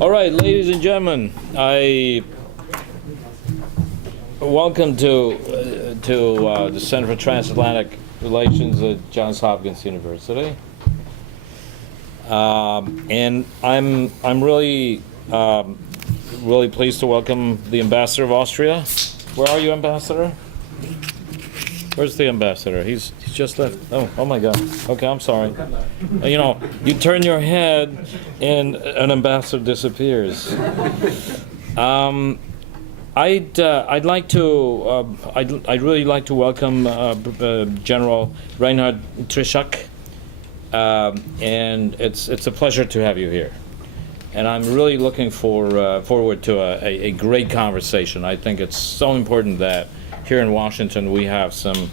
All right, ladies and gentlemen, welcome to the Center for Transatlantic Relations at Johns Hopkins University. And I'm really pleased to welcome the Ambassador of Austria. Where are you, Ambassador? Where's the ambassador? He's just left. Oh my God. Okay, I'm sorry. You know, you turn your head and an ambassador disappears. I'd really like to welcome General Reinhard Trischak, and it's a pleasure to have you here. And I'm really looking forward to a great conversation. I think it's so important that here in Washington we have some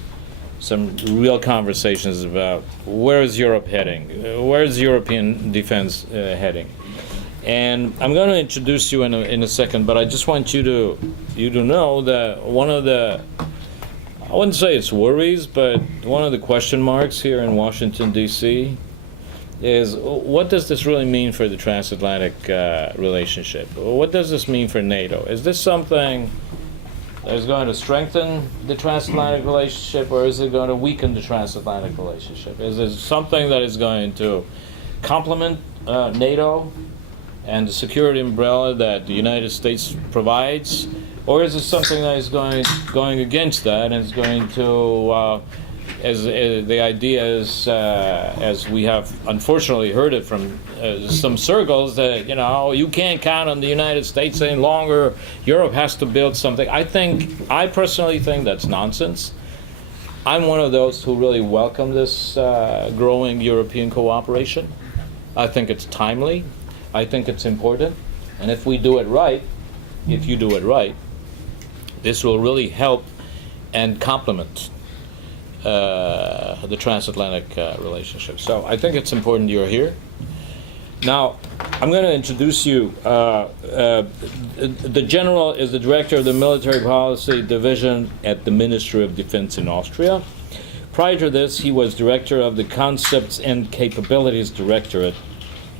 real conversations about where is Europe heading, where is European defense heading. And I'm going to introduce you in a second, but I just want you to know that one of the, I wouldn't say it's worries, but one of the question marks here in Washington, D.C. is what does this really mean for the transatlantic relationship? What does this mean for NATO? Is this something that is going to strengthen the transatlantic relationship, or is it going to weaken the transatlantic relationship? Is it something that is going to complement NATO and the security umbrella that the United States provides, or is it something that is going against that and is going to, as the idea is, as we have unfortunately heard it from some circles, that you can't count on the United States any longer. Europe has to build something. I personally think that's nonsense. I'm one of those who really welcome this growing European cooperation. I think it's timely. I think it's important. And if we do it right, if you do it right, this will really help and complement the transatlantic relationship. So I think it's important you're here. Now, I'm going to introduce you. The General is the Director of the Military Policy Division at the Ministry of Defense in Austria. Prior to this, he was Director of the Concepts and Capabilities Directorate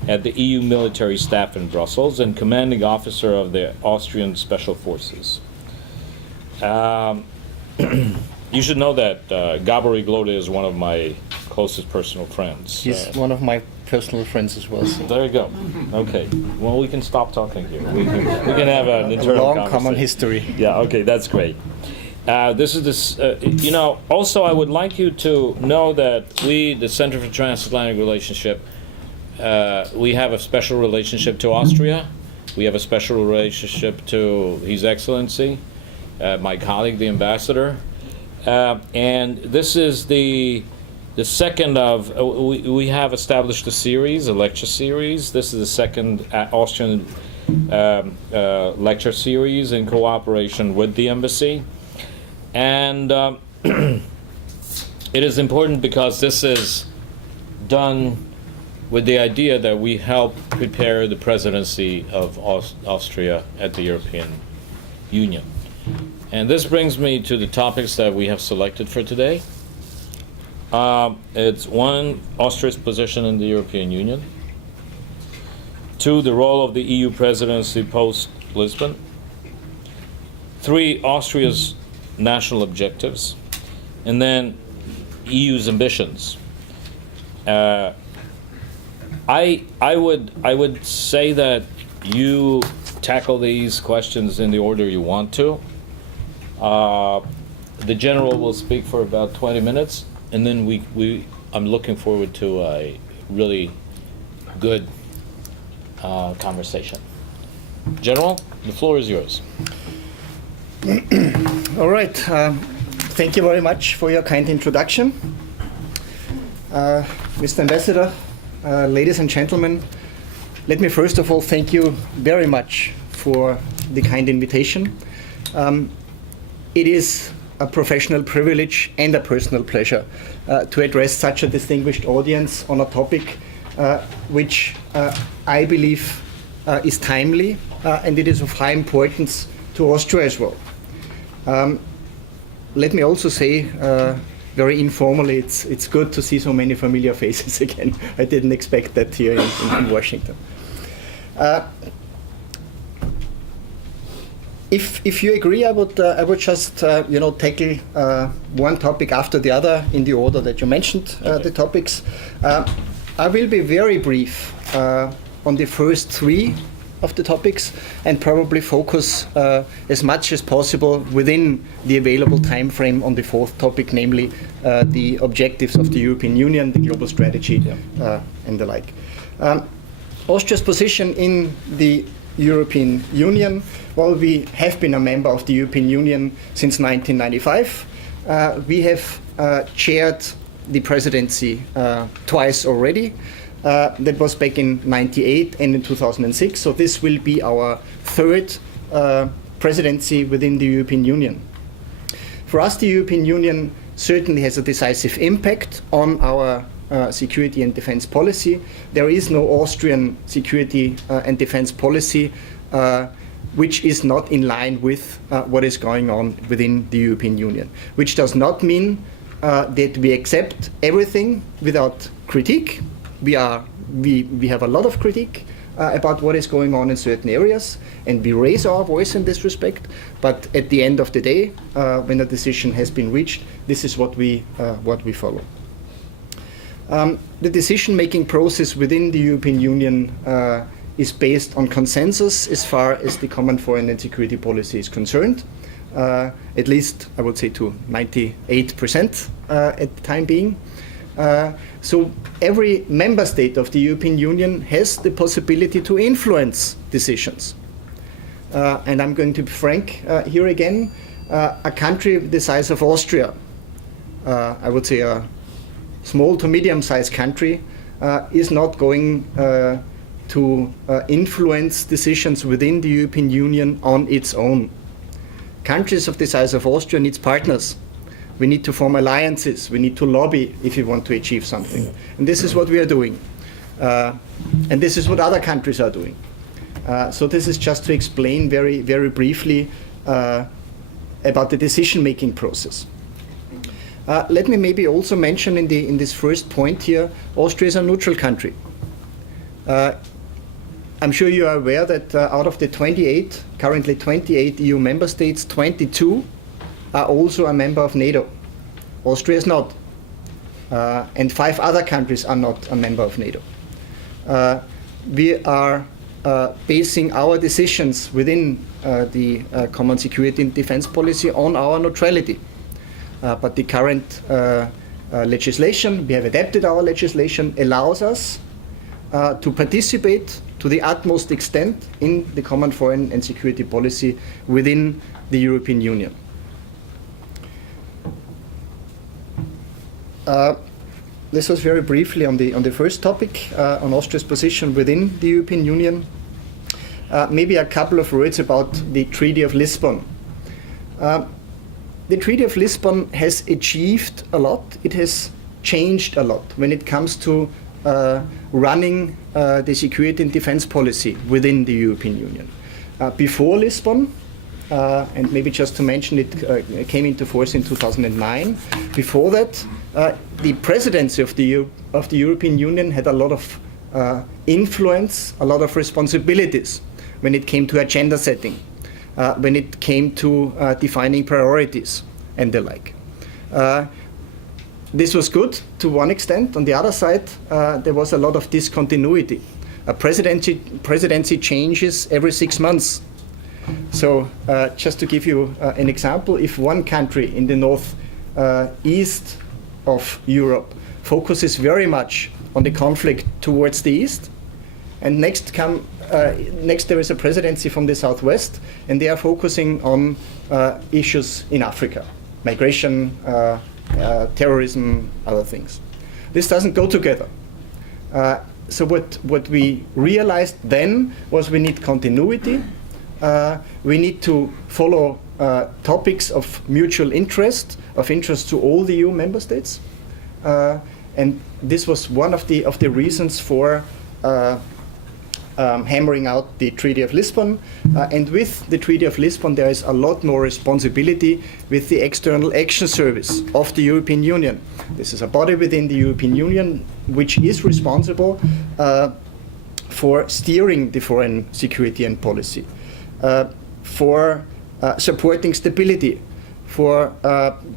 at the EU Military Staff in Brussels and Commanding Officer of the Austrian Special Forces. You should know that Gabor Iglota is one of my closest personal friends. He's one of my personal friends as well. So. There you go. Okay. Well, we can stop talking here. We can have an internal long conversation. Common history. Yeah. Okay. That's great. Also, I would like you to know that we, the Center for Transatlantic Relationship, we have a special relationship to Austria. We have a special relationship to His Excellency, my colleague, the ambassador. And this is the second of, we have established a lecture series. This is the second Austrian lecture series in cooperation with the embassy. And it is important because this is done with the idea that we help prepare the presidency of Austria at the European Union. And this brings me to the topics that we have selected for today. It's one, Austria's position in the European Union. Two, the role of the EU presidency post-Lisbon. Three, Austria's national objectives. And then EU's ambitions. I would say that you tackle these questions in the order you want to. The General will speak for about 20 minutes, and then I'm looking forward to a really good conversation. General, the floor is yours. All right. Thank you very much for your kind introduction. Mr. Ambassador, ladies and gentlemen, let me first of all thank you very much for the kind invitation. It is a professional privilege and a personal pleasure to address such a distinguished audience on a topic which I believe is timely and it is of high importance to Austria as well. Let me also say very informally, it's good to see so many familiar faces again. I didn't expect that here in Washington. If you agree, I would just tackle one topic after the other in the order that you mentioned the topics. I will be very brief on the first three of the topics and probably focus as much as possible within the available time frame on the fourth topic, namely the objectives of the European Union, the global strategy, and the like. Austria's position in the European Union. Well, we have been a member of the European Union since 1995. We have chaired the presidency twice already. That was back in 98 and in 2006. So this will be our third presidency within the European Union. For us, the European Union certainly has a decisive impact on our security and defense policy. There is no Austrian security and defense policy which is not in line with what is going on within the European Union, which does not mean that we accept everything without critique. We have a lot of critique about what is going on in certain areas, and we raise our voice in this respect. But at the end of the day, when a decision has been reached, this is what we follow. The decision-making process within the European Union is based on consensus as far as the common foreign and security policy is concerned, at least I would say to 98% at the time being. So every member state of the European Union has the possibility to influence decisions. And I'm going to be frank here again. A country the size of Austria, I would say a small to medium-sized country, is not going to influence decisions within the European Union on its own. Countries of the size of Austria need partners. We need to form alliances. We need to lobby if we want to achieve something. And this is what we are doing. And this is what other countries are doing. So this is just to explain very, very briefly about the decision-making process. Let me maybe also mention in this first point here, Austria is a neutral country. I'm sure you are aware that out of the currently 28 EU member states, 22 are also a member of NATO. Austria is not. And 5 other countries are not a member of NATO. We are basing our decisions within the common security and defense policy on our neutrality. But the current legislation, we have adapted our legislation, allows us to participate to the utmost extent in the common foreign and security policy within the European Union. This was very briefly on the first topic, on Austria's position within the European Union. Maybe a couple of words about the Treaty of Lisbon. The Treaty of Lisbon has achieved a lot. It has changed a lot when it comes to running the security and defense policy within the European Union. Before Lisbon, and maybe just to mention it came into force in 2009. Before that, the presidency of the European Union had a lot of influence, a lot of responsibilities when it came to agenda setting, when it came to defining priorities and the like. This was good to one extent. On the other side, there was a lot of discontinuity. A presidency changes every 6 months. So just to give you an example, if one country in the northeast of Europe focuses very much on the conflict towards the east, and next there is a presidency from the southwest, and they are focusing on issues in Africa, migration, terrorism, other things. This doesn't go together. So what we realized then was we need continuity. We need to follow topics of mutual interest, to all the EU member states. And this was one of the reasons for hammering out the Treaty of Lisbon. And with the Treaty of Lisbon, there is a lot more responsibility with the External Action Service of the European Union. This is a body within the European Union which is responsible for steering the foreign security and policy, for supporting stability, for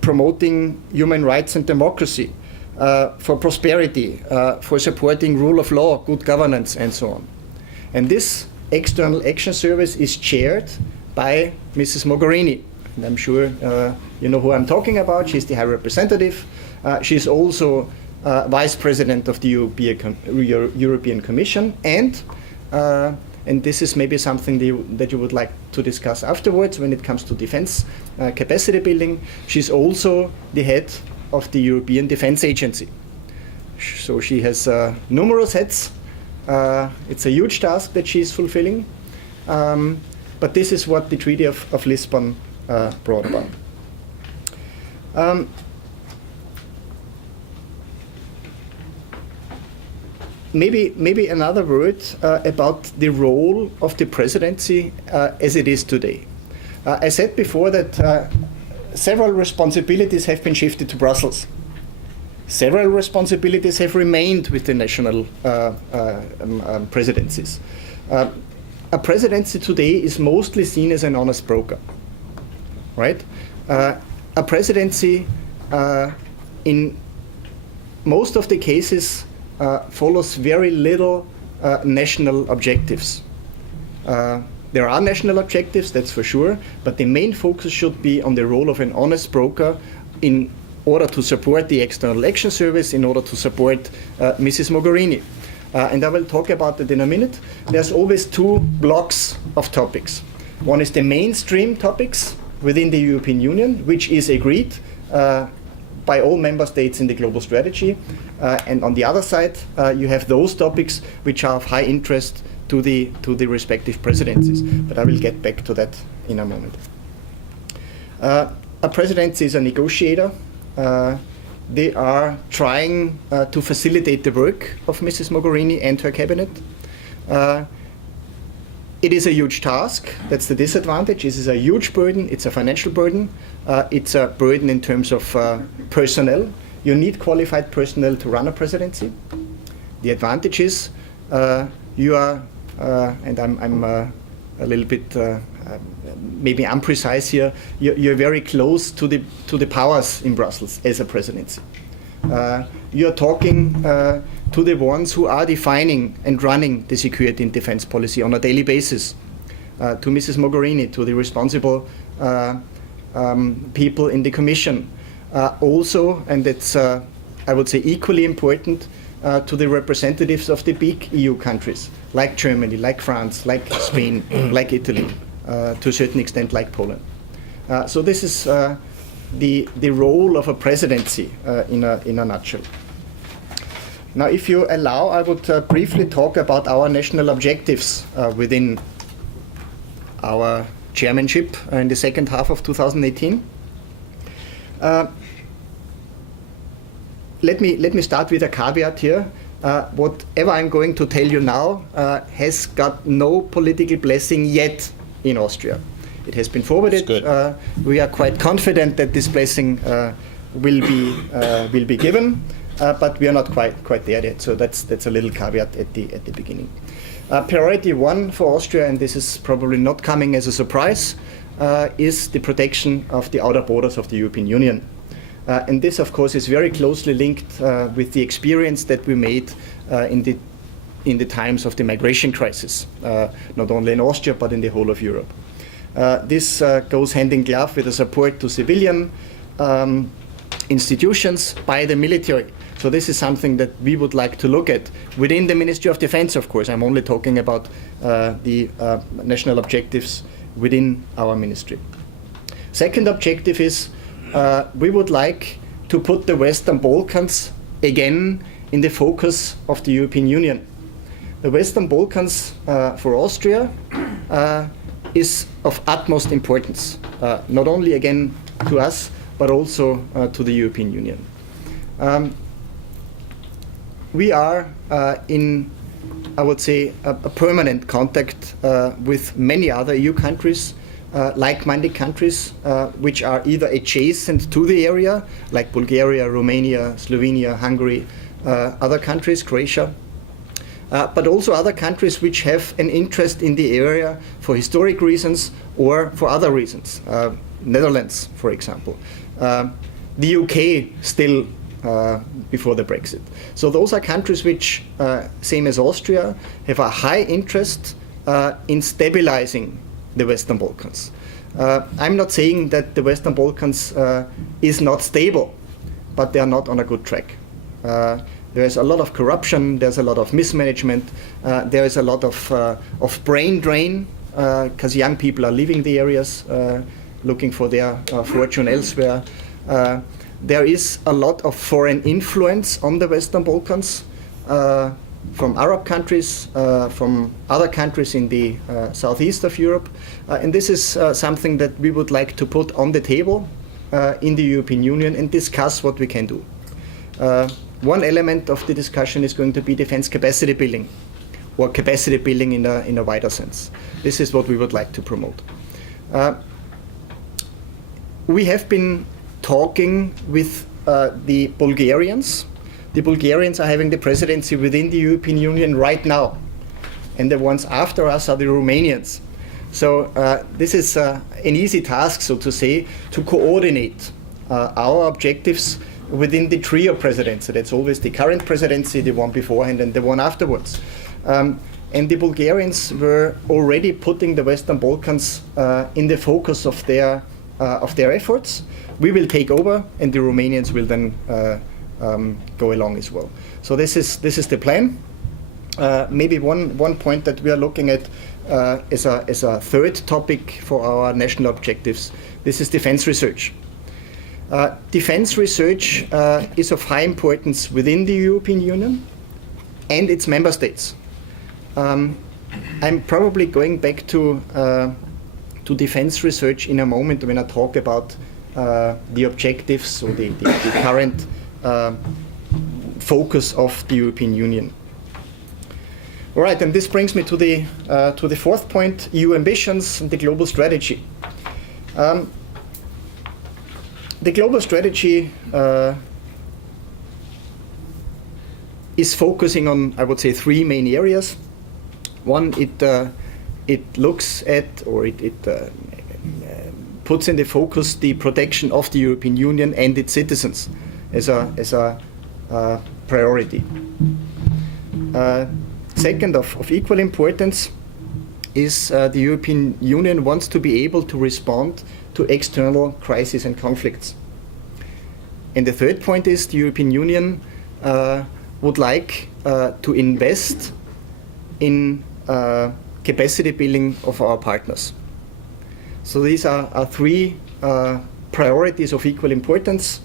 promoting human rights and democracy, for prosperity, for supporting rule of law, good governance, and so on. And this External Action Service is chaired by Mrs. Mogherini. And I'm sure you know who I'm talking about. She's the High Representative. She's also Vice President of the European Commission. And this is maybe something that you would like to discuss afterwards when it comes to defense capacity building. She's also the head of the European Defense Agency. So she has numerous hats. It's a huge task that she's fulfilling. But this is what the Treaty of Lisbon brought about. Maybe another word about the role of the presidency as it is today. I said before that several responsibilities have been shifted to Brussels. Several responsibilities have remained with the national presidencies. A presidency today is mostly seen as an honest broker, right? A presidency, in most of the cases, follows very little national objectives. There are national objectives, that's for sure, but the main focus should be on the role of an honest broker in order to support the External Action Service, in order to support Mrs. Mogherini. And I will talk about that in a minute. There's always two blocks of topics. One is the mainstream topics within the European Union, which is agreed by all member states in the global strategy. And on the other side, you have those topics which are of high interest to the respective presidencies. But I will get back to that in a moment. A presidency is a negotiator. They are trying to facilitate the work of Mrs. Mogherini and her cabinet. It is a huge task. That's the disadvantage. This is a huge burden. It's a financial burden. It's a burden in terms of personnel. You need qualified personnel to run a presidency. The advantage is you are, and I'm a little bit maybe imprecise here, you're very close to the powers in Brussels as a presidency. You're talking to the ones who are defining and running the security and defense policy on a daily basis, to Mrs. Mogherini, to the responsible people in the Commission. Also, and it's, I would say, equally important, to the representatives of the big EU countries, like Germany, like France, like Spain, like Italy, to a certain extent like Poland. So this is the role of a presidency in a nutshell. Now, if you allow, I would briefly talk about our national objectives within our chairmanship in the second half of 2018. Let me start with a caveat here. Whatever I'm going to tell you now has got no political blessing yet in Austria. It has been forwarded. We are quite confident that this blessing will be given, but we are not quite there yet. So that's a little caveat at the beginning. Priority one for Austria, and this is probably not coming as a surprise, is the protection of the outer borders of the European Union. And this, of course, is very closely linked with the experience that we made in the times of the migration crisis, not only in Austria, but in the whole of Europe. This goes hand in glove with the support to civilian institutions by the military. So this is something that we would like to look at within the Ministry of Defense, of course. I'm only talking about the national objectives within our ministry. Second objective is we would like to put the Western Balkans again in the focus of the European Union. The Western Balkans for Austria is of utmost importance, not only again to us, but also to the European Union. We are in, I would say, a permanent contact with many other EU countries, like-minded countries, which are either adjacent to the area, like Bulgaria, Romania, Slovenia, Hungary, other countries, Croatia. but also other countries which have an interest in the area for historic reasons or for other reasons. Netherlands, for example. The UK still before the Brexit. So those are countries which, same as Austria, have a high interest in stabilizing the Western Balkans. I'm not saying that the Western Balkans is not stable, but they are not on a good track. There's a lot of corruption, there's a lot of mismanagement, there is a lot of brain drain, because young people are leaving the areas, looking for their fortune elsewhere. There is a lot of foreign influence on the Western Balkans, from Arab countries, from other countries in the southeast of Europe. And this is something that we would like to put on the table in the European Union and discuss what we can do. One element of the discussion is going to be defense capacity building, or capacity building in a wider sense. This is what we would like to promote. We have been talking with the Bulgarians. The Bulgarians are having the presidency within the European Union right now, and the ones after us are the Romanians. So this is an easy task, so to say, to coordinate our objectives within the trio presidency. That's always the current presidency, the one beforehand, and the one afterwards. And the Bulgarians were already putting the Western Balkans in the focus of their efforts. We will take over, and the Romanians will then go along as well. So this is the plan. Maybe one point that we are looking at as a third topic for our national objectives. This is defense research. Defense research is of high importance within the European Union and its member states. I'm probably going back to defense research in a moment when I talk about the objectives or the current focus of the European Union. All right, and this brings me to the fourth point: EU ambitions and the global strategy. The global strategy is focusing on, I would say, three main areas. One, it looks at, or it puts in the focus the protection of the European Union and its citizens as a priority. Second, of equal importance, is the European Union wants to be able to respond to external crises and conflicts. And the third point is the European Union would like to invest in capacity building of our partners. So these are three priorities of equal importance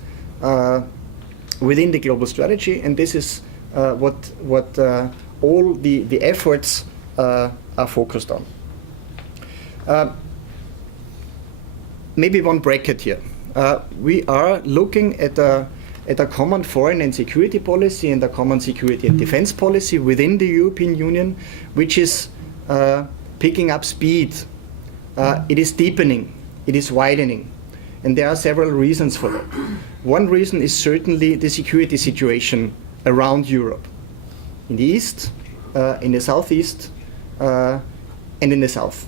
within the global strategy, and this is what all the efforts are focused on. Maybe one bracket here. We are looking at a common foreign and security policy and a common security and defense policy within the European Union, which is picking up speed. It is deepening, it is widening, and there are several reasons for that. One reason is certainly the security situation around Europe, in the east, in the southeast, and in the south.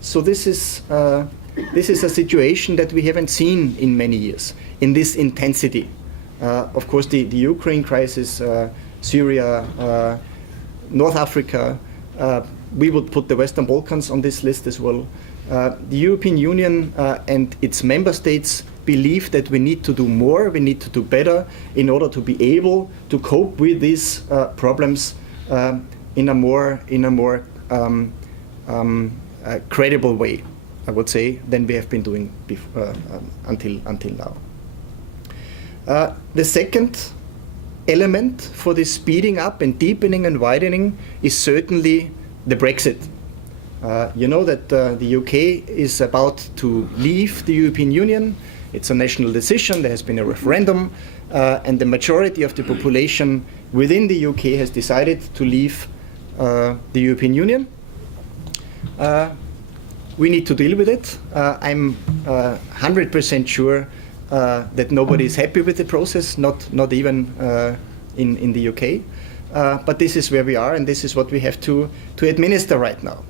So this is a situation that we haven't seen in many years, in this intensity. Of course, the Ukraine crisis, Syria, North Africa, we would put the Western Balkans on this list as well. The European Union and its member states believe that we need to do more, we need to do better in order to be able to cope with these problems in a more credible way, I would say, than we have been doing until now. The second element for this speeding up and deepening and widening is certainly the Brexit. You know that the UK is about to leave the European Union. It's a national decision. There has been a referendum, and the majority of the population within the UK has decided to leave the European Union. We need to deal with it. I'm 100% sure that nobody is happy with the process, not even in the UK. but this is where we are, and this is what we have to administer right now.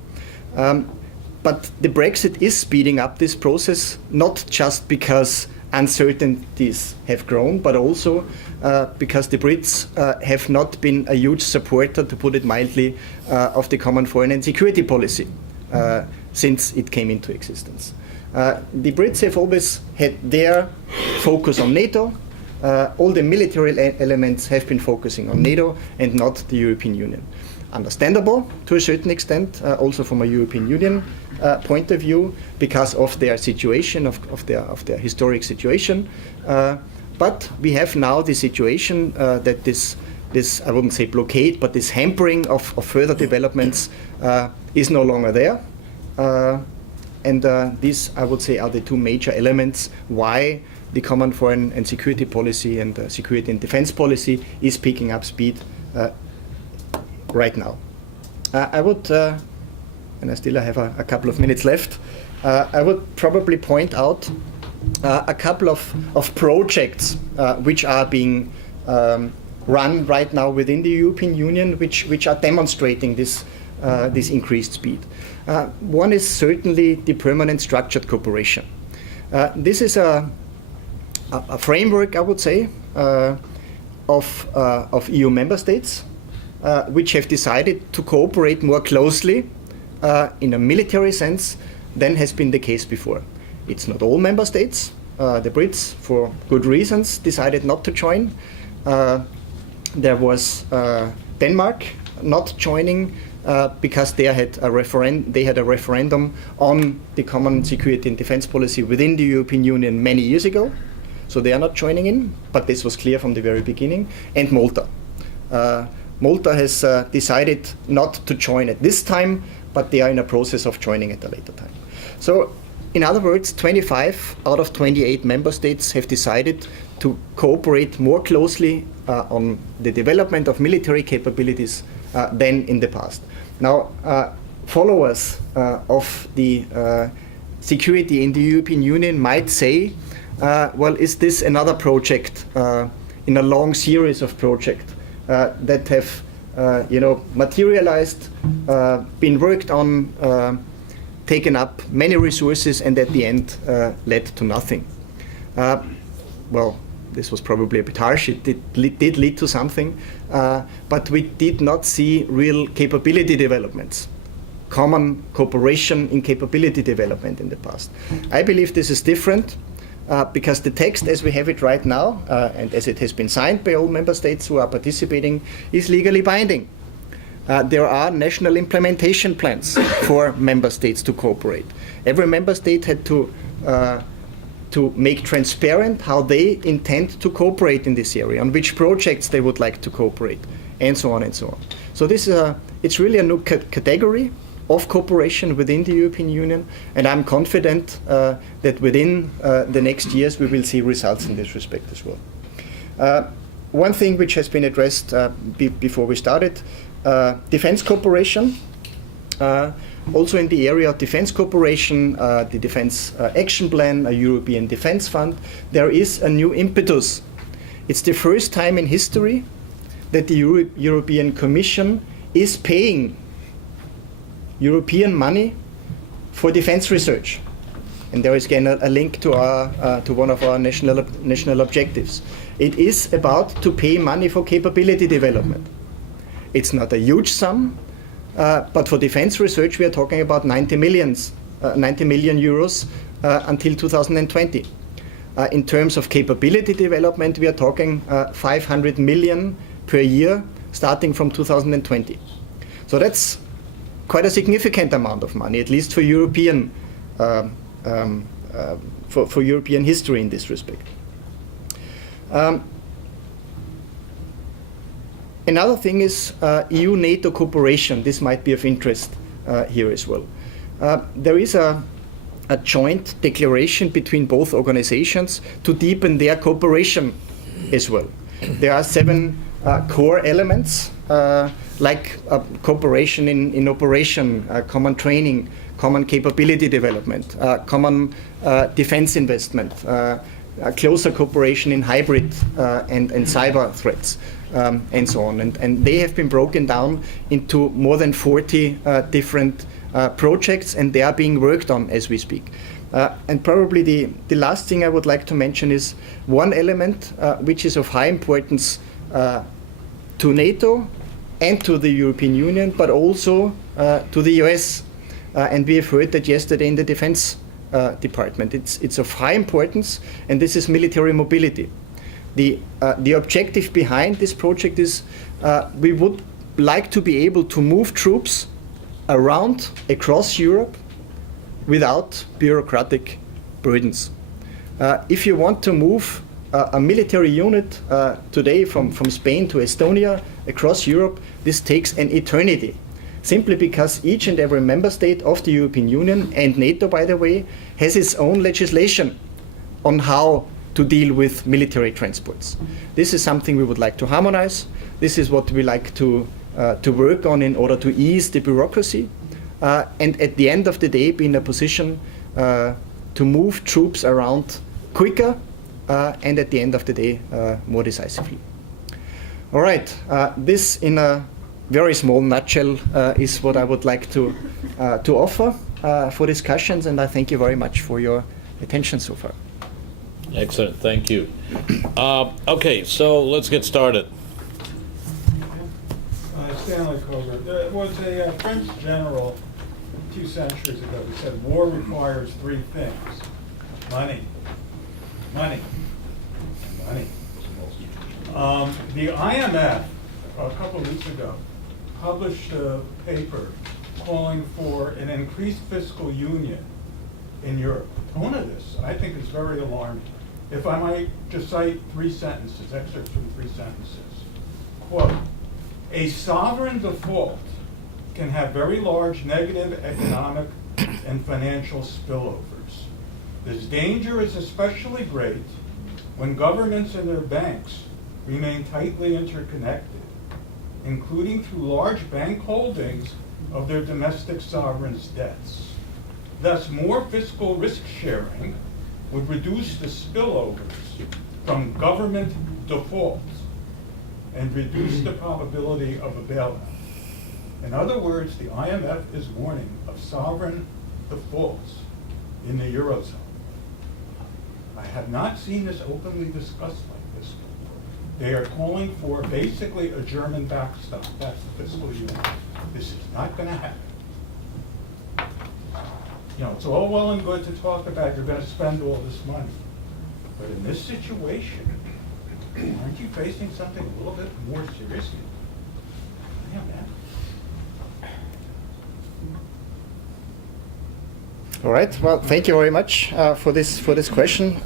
But the Brexit is speeding up this process, not just because uncertainties have grown, but also because the Brits have not been a huge supporter, to put it mildly, of the common foreign and security policy since it came into existence. The Brits have always had their focus on NATO. All the military elements have been focusing on NATO and not the European Union. Understandable to a certain extent, also from a European Union point of view, because of their situation, of their historic situation. But we have now the situation that this, I wouldn't say blockade, but this hampering of further developments is no longer there. And these, I would say, are the two major elements why the common foreign and security policy and security and defense policy is picking up speed right now. I would, and I still have a couple of minutes left, I would probably point out a couple of projects which are being run right now within the European Union, which are demonstrating this increased speed. One is certainly the permanent structured cooperation. This is a framework, I would say, of EU member states, which have decided to cooperate more closely in a military sense than has been the case before. It's not all member states. The Brits, for good reasons, decided not to join. There was Denmark not joining because they had a referendum on the common security and defense policy within the European Union many years ago. So they are not joining in, but this was clear from the very beginning. And Malta. Malta has decided not to join at this time, but they are in a process of joining at a later time. So, in other words, 25 out of 28 member states have decided to cooperate more closely on the development of military capabilities than in the past. Now, followers of the security in the European Union might say, well, is this another project in a long series of projects that have materialized, been worked on, taken up many resources, and at the end led to nothing? Well, this was probably a bit harsh. It did lead to something, but we did not see real capability developments, common cooperation in capability development in the past. I believe this is different because the text as we have it right now, and as it has been signed by all member states who are participating, is legally binding. There are national implementation plans for member states to cooperate. Every member state had to make transparent how they intend to cooperate in this area, on which projects they would like to cooperate, and so on and so on. So this is it's really a new category of cooperation within the European Union, and I'm confident that within the next years we will see results in this respect as well. One thing which has been addressed before we started, defense cooperation. Also in the area of defense cooperation, the Defense Action Plan, a European Defense Fund, there is a new impetus. It's the first time in history that the European Commission is paying European money for defense research. And there is again a link to one of our national objectives. It is about to pay money for capability development. It's not a huge sum, but for defense research we are talking about 90 million euros until 2020. In terms of capability development, we are talking 500 million per year starting from 2020. So that's quite a significant amount of money, at least for European for European history in this respect. Another thing is EU-NATO cooperation. This might be of interest here as well. There is a joint declaration between both organizations to deepen their cooperation as well. There are 7 core elements, like cooperation in operation, common training, common capability development, common defense investment, closer cooperation in hybrid and cyber threats, and so on. And they have been broken down into more than 40 different projects, and they are being worked on as we speak. And probably the last thing I would like to mention is one element which is of high importance to NATO and to the European Union, but also to the US. And we have heard that yesterday in the Defense Department. It's of high importance, and this is military mobility. The objective behind this project is we would like to be able to move troops around across Europe without bureaucratic burdens. If you want to move a military unit today from Spain to Estonia across Europe, this takes an eternity, simply because each and every member state of the European Union, and NATO by the way, has its own legislation on how to deal with military transports. This is something we would like to harmonize. This is what we like to work on in order to ease the bureaucracy, and at the end of the day be in a position to move troops around quicker, and at the end of the day more decisively. All right, this in a very small nutshell is what I would like to offer for discussions, and I thank you very much for your attention so far. Excellent, thank you. Okay, so let's get started. Stanley Cobra. There was a French general 2 centuries ago who said war requires 3 things: money, money, and money. The IMF, a couple of weeks ago, published a paper calling for an increased fiscal union in Europe. The tone of this, I think, is very alarming. If I might just cite 3 sentences, excerpts from 3 sentences. Quote, "A sovereign default can have very large negative economic and financial spillovers. This danger is especially great when governments and their banks remain tightly interconnected, including through large bank holdings of their domestic sovereigns' debts. Thus, more fiscal risk sharing would reduce the spillovers from government defaults and reduce the probability of a bailout." In other words, the IMF is warning of sovereign defaults in the Eurozone. I have not seen this openly discussed like this before. They are calling for basically a German backstop. That's the fiscal union. This is not going to happen. You know, it's all well and good to talk about you're going to spend all this money. But in this situation, aren't you facing something a little bit more serious? Yeah, man. All right. Well, thank you very much for this question.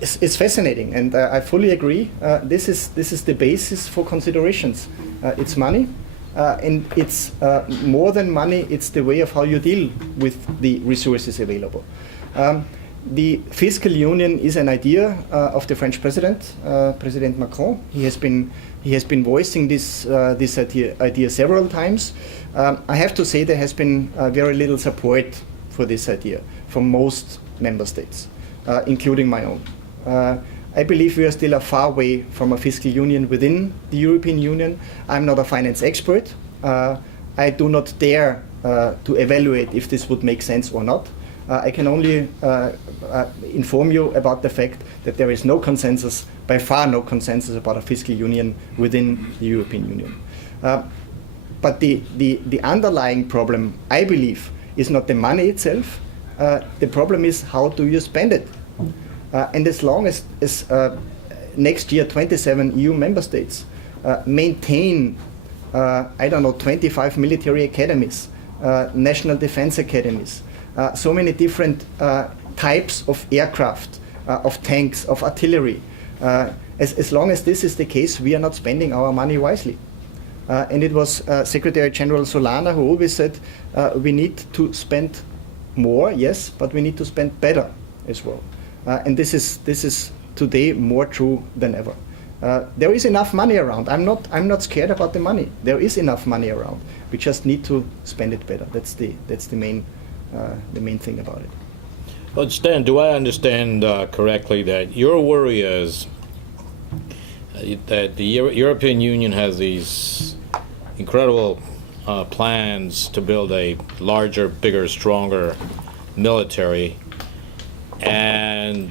It's fascinating, and I fully agree. This is the basis for considerations. It's money, and it's more than money. It's the way of how you deal with the resources available. The fiscal union is an idea of the French president, President Macron. He has been voicing this idea several times. I have to say there has been very little support for this idea from most member states, including my own. I believe we are still a far way from a fiscal union within the European Union. I'm not a finance expert. I do not dare to evaluate if this would make sense or not. I can only inform you about the fact that there is no consensus, by far no consensus, about a fiscal union within the European Union. But the underlying problem, I believe, is not the money itself. The problem is how do you spend it? And as long as next year 27 EU member states maintain, 25 military academies, national defense academies, so many different types of aircraft, of tanks, of artillery. As long as this is the case, we are not spending our money wisely. And it was Secretary General Solana who always said we need to spend more, yes, but we need to spend better as well. And this is today more true than ever. There is enough money around. I'm not scared about the money. There is enough money around. We just need to spend it better. That's the main thing about it. But Stan, do I understand correctly that your worry is that the European Union has these incredible plans to build a larger, bigger, stronger military, and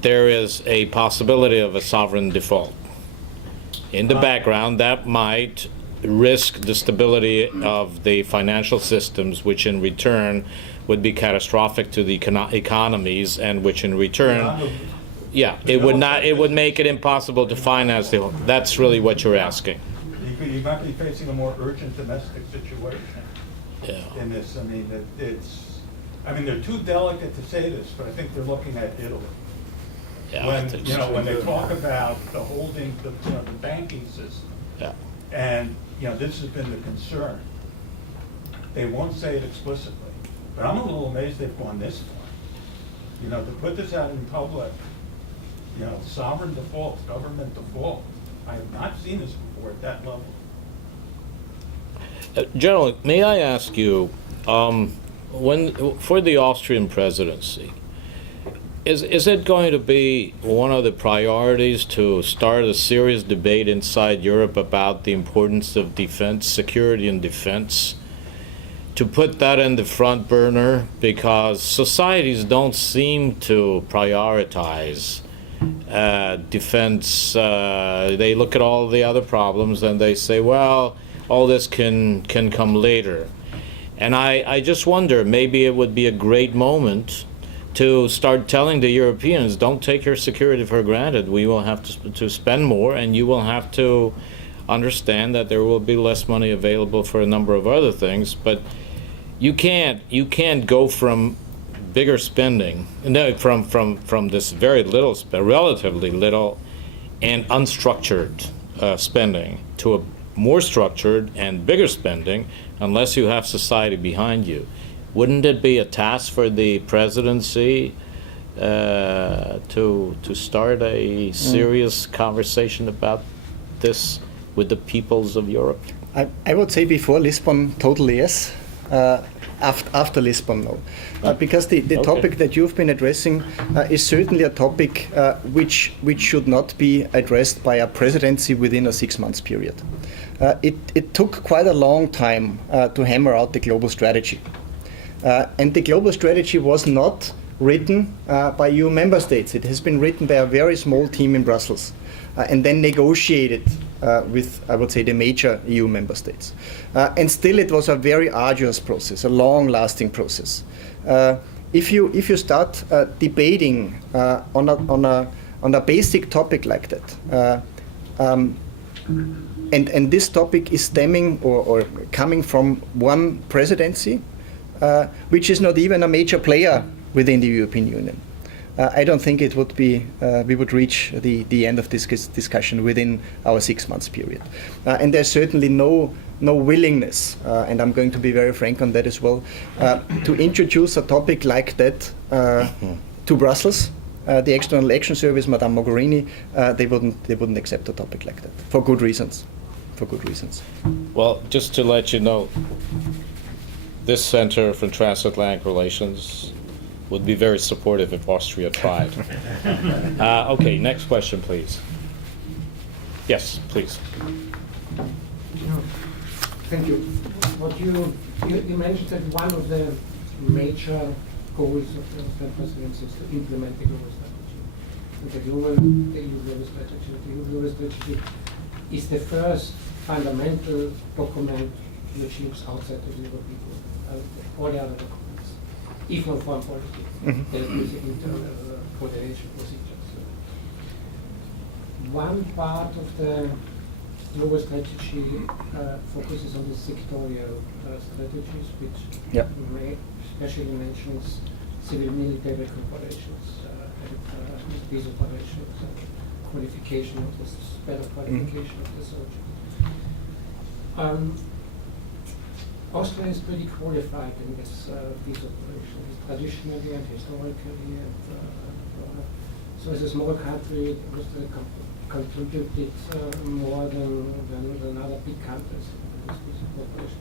there is a possibility of a sovereign default in the background that might risk the stability of the financial systems, which in return would be catastrophic to the economies, and which in return, it would make it impossible to finance the. That's really what you're asking. You might be facing a more urgent domestic situation in this. I mean, they're too delicate to say this, but I think they're looking at Italy. Yeah, When they talk about the holding, the banking system, and this has been the concern. They won't say it explicitly, but I'm a little amazed they've gone this far. To put this out in public, sovereign default, government default. I have not seen this before at that level. General, may I ask you, for the Austrian presidency, is it going to be one of the priorities to start a serious debate inside Europe about the importance of defense, security and defense? To put that in the front burner, because societies don't seem to prioritize defense. They look at all the other problems and they say, well, all this can come later. And I just wonder, maybe it would be a great moment to start telling the Europeans, don't take your security for granted. We will have to spend more, and you will have to understand that there will be less money available for a number of other things. But you can't go from bigger spending, from this very little, relatively little, and unstructured spending to a more structured and bigger spending, unless you have society behind you. Wouldn't it be a task for the presidency to start a serious conversation about this with the peoples of Europe? I would say before Lisbon, totally yes. After Lisbon, no. Because the topic that you've been addressing is certainly a topic which should not be addressed by a presidency within a 6 months period. It took quite a long time to hammer out the global strategy. And the global strategy was not written by EU member states. It has been written by a very small team in Brussels and then negotiated with, I would say, the major EU member states. And still it was a very arduous process, a long-lasting process. If you start debating on a basic topic like that, and this topic is stemming or coming from one presidency, which is not even a major player within the European Union. I don't think it would be, we would reach the end of this discussion within our 6 months period. And there's certainly no willingness, and I'm going to be very frank on that as well, to introduce a topic like that to Brussels. The External Action Service, Madame Mogherini, they wouldn't accept a topic like that, for good reasons. Well, just to let you know, this Center for Transatlantic Relations would be very supportive if Austria tried. Okay, next question, please. Yes, please. Thank you. What you mentioned that one of the major goals of the presidency is to implement the global strategy. And the EU global strategy is the first fundamental document which looks outside the European Union. All the other documents, even foreign policy, there is internal coordination procedures. One part of the global strategy focuses on the sectorial strategies, which especially mentions civil-military cooperations and peace operations, qualification of the better qualification of the soldiers. Austria is pretty qualified in this peace operation, traditionally and historically, and so as a small country, Austria contributed more than other big countries in this peace operation.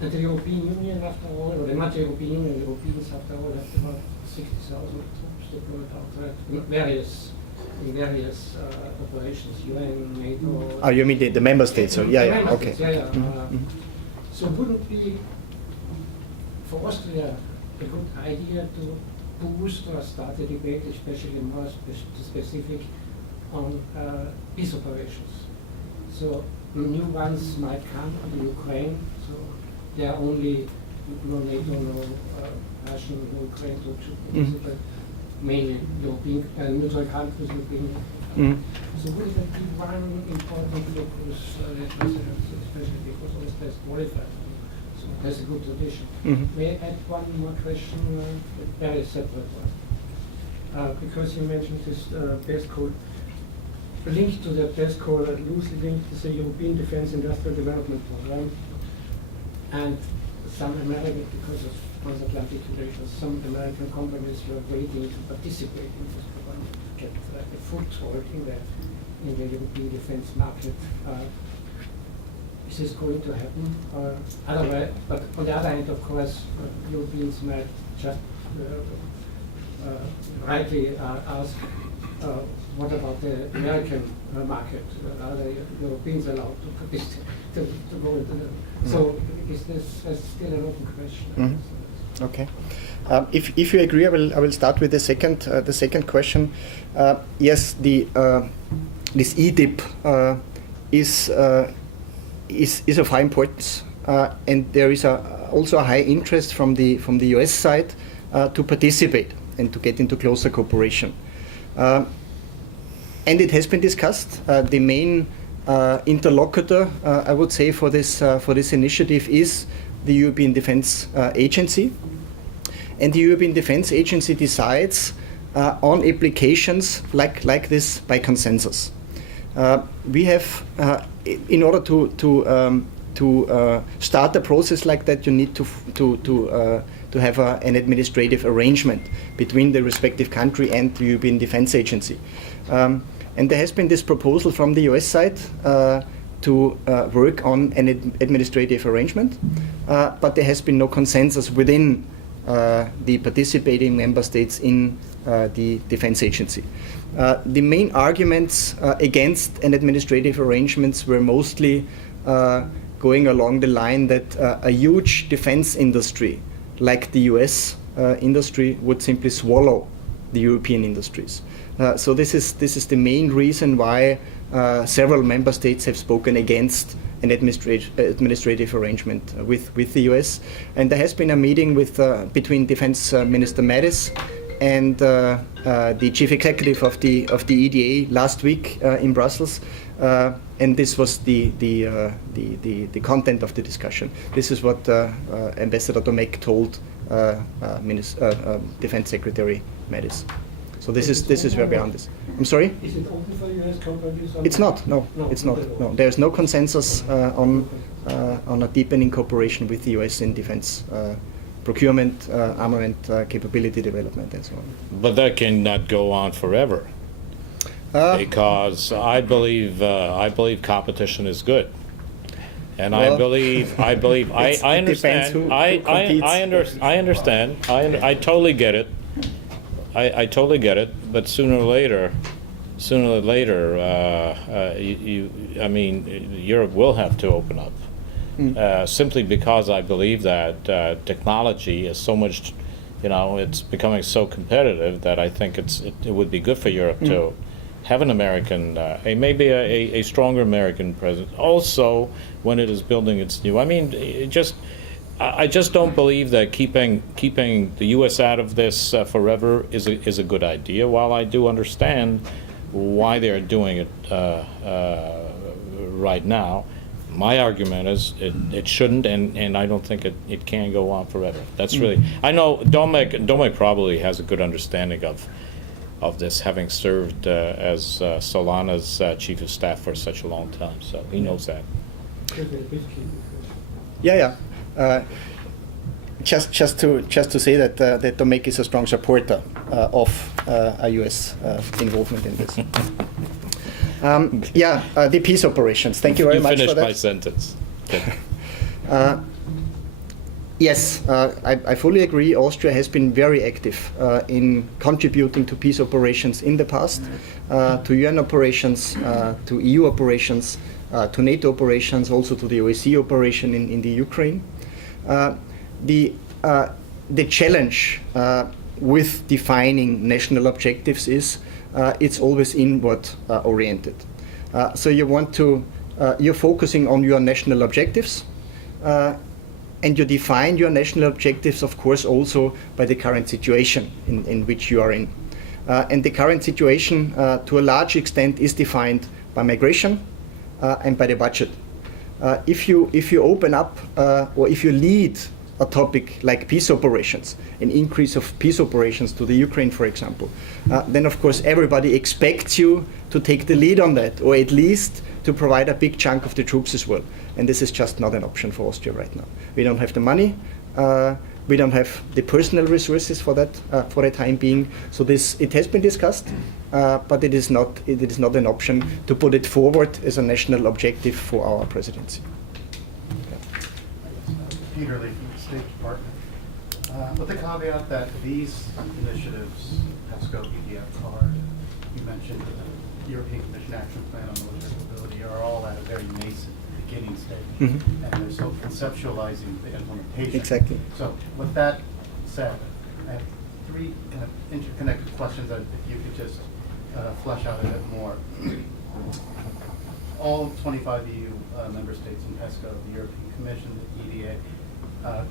And the European Union, after all, or not the European Union, Europeans, after all, have about 60,000 troops deployed outside in various operations, UN, NATO. Oh, you mean the member states? So yeah, The yeah, member okay. states, yeah, yeah. Mhm. So wouldn't it be, for Austria, a good idea to boost or start a debate, especially more specific, on peace operations? So new ones might come to Ukraine, so there are only no NATO, no Russian, no Ukraine troops should participate, mainly European neutral countries will be. Mhm. So would that be one important focus, especially because Austria is qualified? So that's a good tradition. Mhm. May I add one more question, a very separate one? Because you mentioned this PESCO, linked to the PESCO, loosely linked to the European Defence Industrial Development Program, and some American, because of transatlantic relations, some American companies were waiting to participate in this program, get a foothold in the European defence market. Is this going to happen? Otherwise, but on the other hand, of course, Europeans might just rightly ask, what about the American market? Are the Europeans allowed to participate, to go into the... So is this still an open question? Mhm. Okay. If you agree, I will start with the second question. Yes, this EDIP is of high importance, and there is also a high interest from the US side to participate and to get into closer cooperation. And it has been discussed. The main interlocutor, I would say, for this initiative is the European Defence Agency. And the European Defence Agency decides on applications like this by consensus. We have, in order to start a process like that, you need to have an administrative arrangement between the respective country and the European Defence Agency. And there has been this proposal from the US side to work on an administrative arrangement, but there has been no consensus within the participating member states in the defense agency. The main arguments against an administrative arrangements were mostly going along the line that a huge defense industry like the US industry would simply swallow the European industries. So this is the main reason why several member states have spoken against an administrative arrangement with the US. And there has been a meeting between Defense Minister Mattis and the chief executive of the EDA last week in Brussels, and this was the content of the discussion. This is what Ambassador Domek told Defense Secretary Mattis. So this is where we are on this. I'm sorry? Is it open for US companies? It's not. No, it's not. No, there's no consensus on a deepening cooperation with the US in defense procurement, armament capability development, and so on. But that cannot go on forever, because I believe competition is good, and well, I understand. I understand. I totally get it. I totally get it. But sooner or later, I mean, Europe will have to open up. Simply because I believe that technology is so much, it's becoming so competitive that I think it would be good for Europe to have an American, maybe a stronger American presence. Also, when it is building its new, I mean, I just don't believe that keeping the U.S. out of this forever is a good idea. While I do understand why they are doing it right now, my argument is it shouldn't, and I don't think it can go on forever. That's really, I know Domek probably has a good understanding of this, having served as Solana's chief of staff for such a long time, so he knows that. Yeah. Just to say that Domek is a strong supporter of a U.S. involvement in this. The peace operations. Thank you very much for that. You finished my sentence. Okay. Yes, I fully agree. Austria has been very active in contributing to peace operations in the past, to UN operations, to EU operations, to NATO operations, also to the OSCE operation in the Ukraine. The challenge with defining national objectives is it's always inward oriented. So you want to, you're focusing on your national objectives, and you define your national objectives, of course, also by the current situation in which you are in. And the current situation, to a large extent, is defined by migration and by the budget. If you open up or if you lead a topic like peace operations, an increase of peace operations to the Ukraine, for example, then of course everybody expects you to take the lead on that, or at least to provide a big chunk of the troops as well. And this is just not an option for Austria right now. We don't have the money, we don't have the personal resources for that for the time being. So it has been discussed, but it is not an option to put it forward as a national objective for our presidency. Peter Lee from the State Department. With the caveat that these initiatives, PESCO, EDF, CARD, you mentioned the European Commission Action Plan on Military Mobility, are all at a very nascent beginning stage, and they're still conceptualizing the implementation. Exactly. So with that said, I have three kind of interconnected questions that if you could just flesh out a bit more. All 25 EU member states in PESCO, the European Commission, the EDA,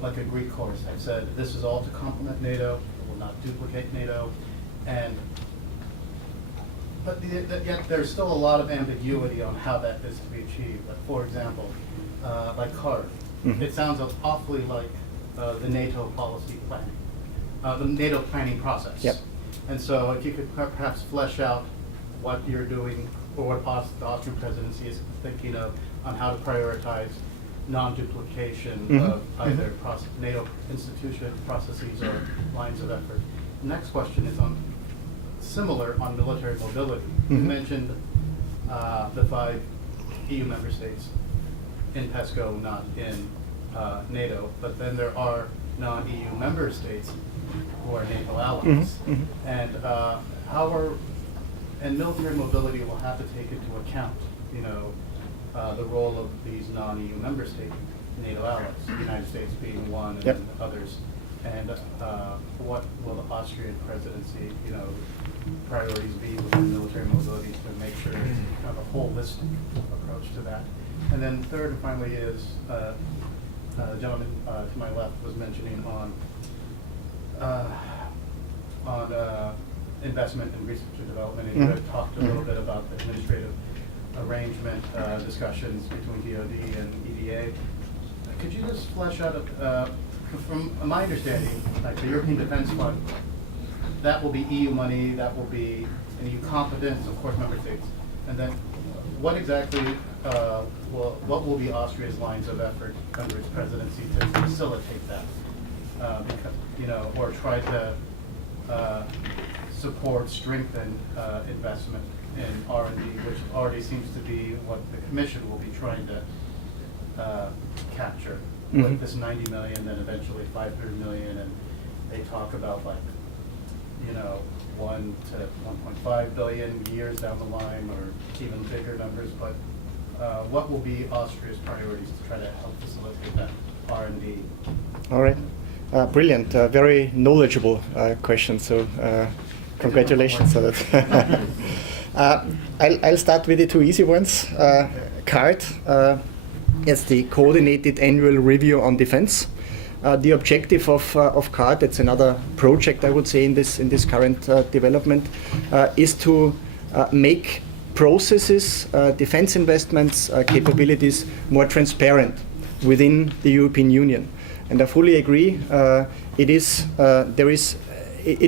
like a Greek chorus, have said this is all to complement NATO, it will not duplicate NATO, but yet there's still a lot of ambiguity on how that is to be achieved. Like, for example, like CARD, it sounds awfully like the NATO policy planning, the NATO planning process. Yep. And so if you could perhaps flesh out what you're doing, or what the Austrian presidency is thinking of on how to prioritize non-duplication of either NATO institution processes or lines of effort. The next question is on similar on military mobility. You mentioned the 5 EU member states in PESCO, not in NATO, but then there are non-EU member states who are NATO allies. And military mobility will have to take into account, the role of these non-EU member state NATO allies, the United States being one, and then others. And what will the Austrian presidency, priorities be within military mobility to make sure there's kind of a holistic approach to that? And then third and finally is, the gentleman to my left was mentioning on investment in research and development, and you had talked a little bit about the administrative arrangement discussions between DoD and EDA. Could you just flesh out, from my understanding, like the European Defense Fund, that will be EU money, that will be an EU competence, of course, member states. And then what exactly, what will be Austria's lines of effort under its presidency to facilitate that? Because, or try to support, strengthen investment in R&D, which already seems to be what the Commission will be trying to capture with this 90 million, then eventually 500 million, and they talk about 1 to 1.5 billion years down the line, or even bigger numbers. But what will be Austria's priorities to try to help facilitate that R&D? All right. Brilliant. Very knowledgeable question. So congratulations on that. I'll start with the 2 easy ones. CARD, it's the Coordinated Annual Review on Defense. The objective of CARD, it's another project I would say in this current development, is to make processes, defense investments, capabilities more transparent within the European Union. And I fully agree. It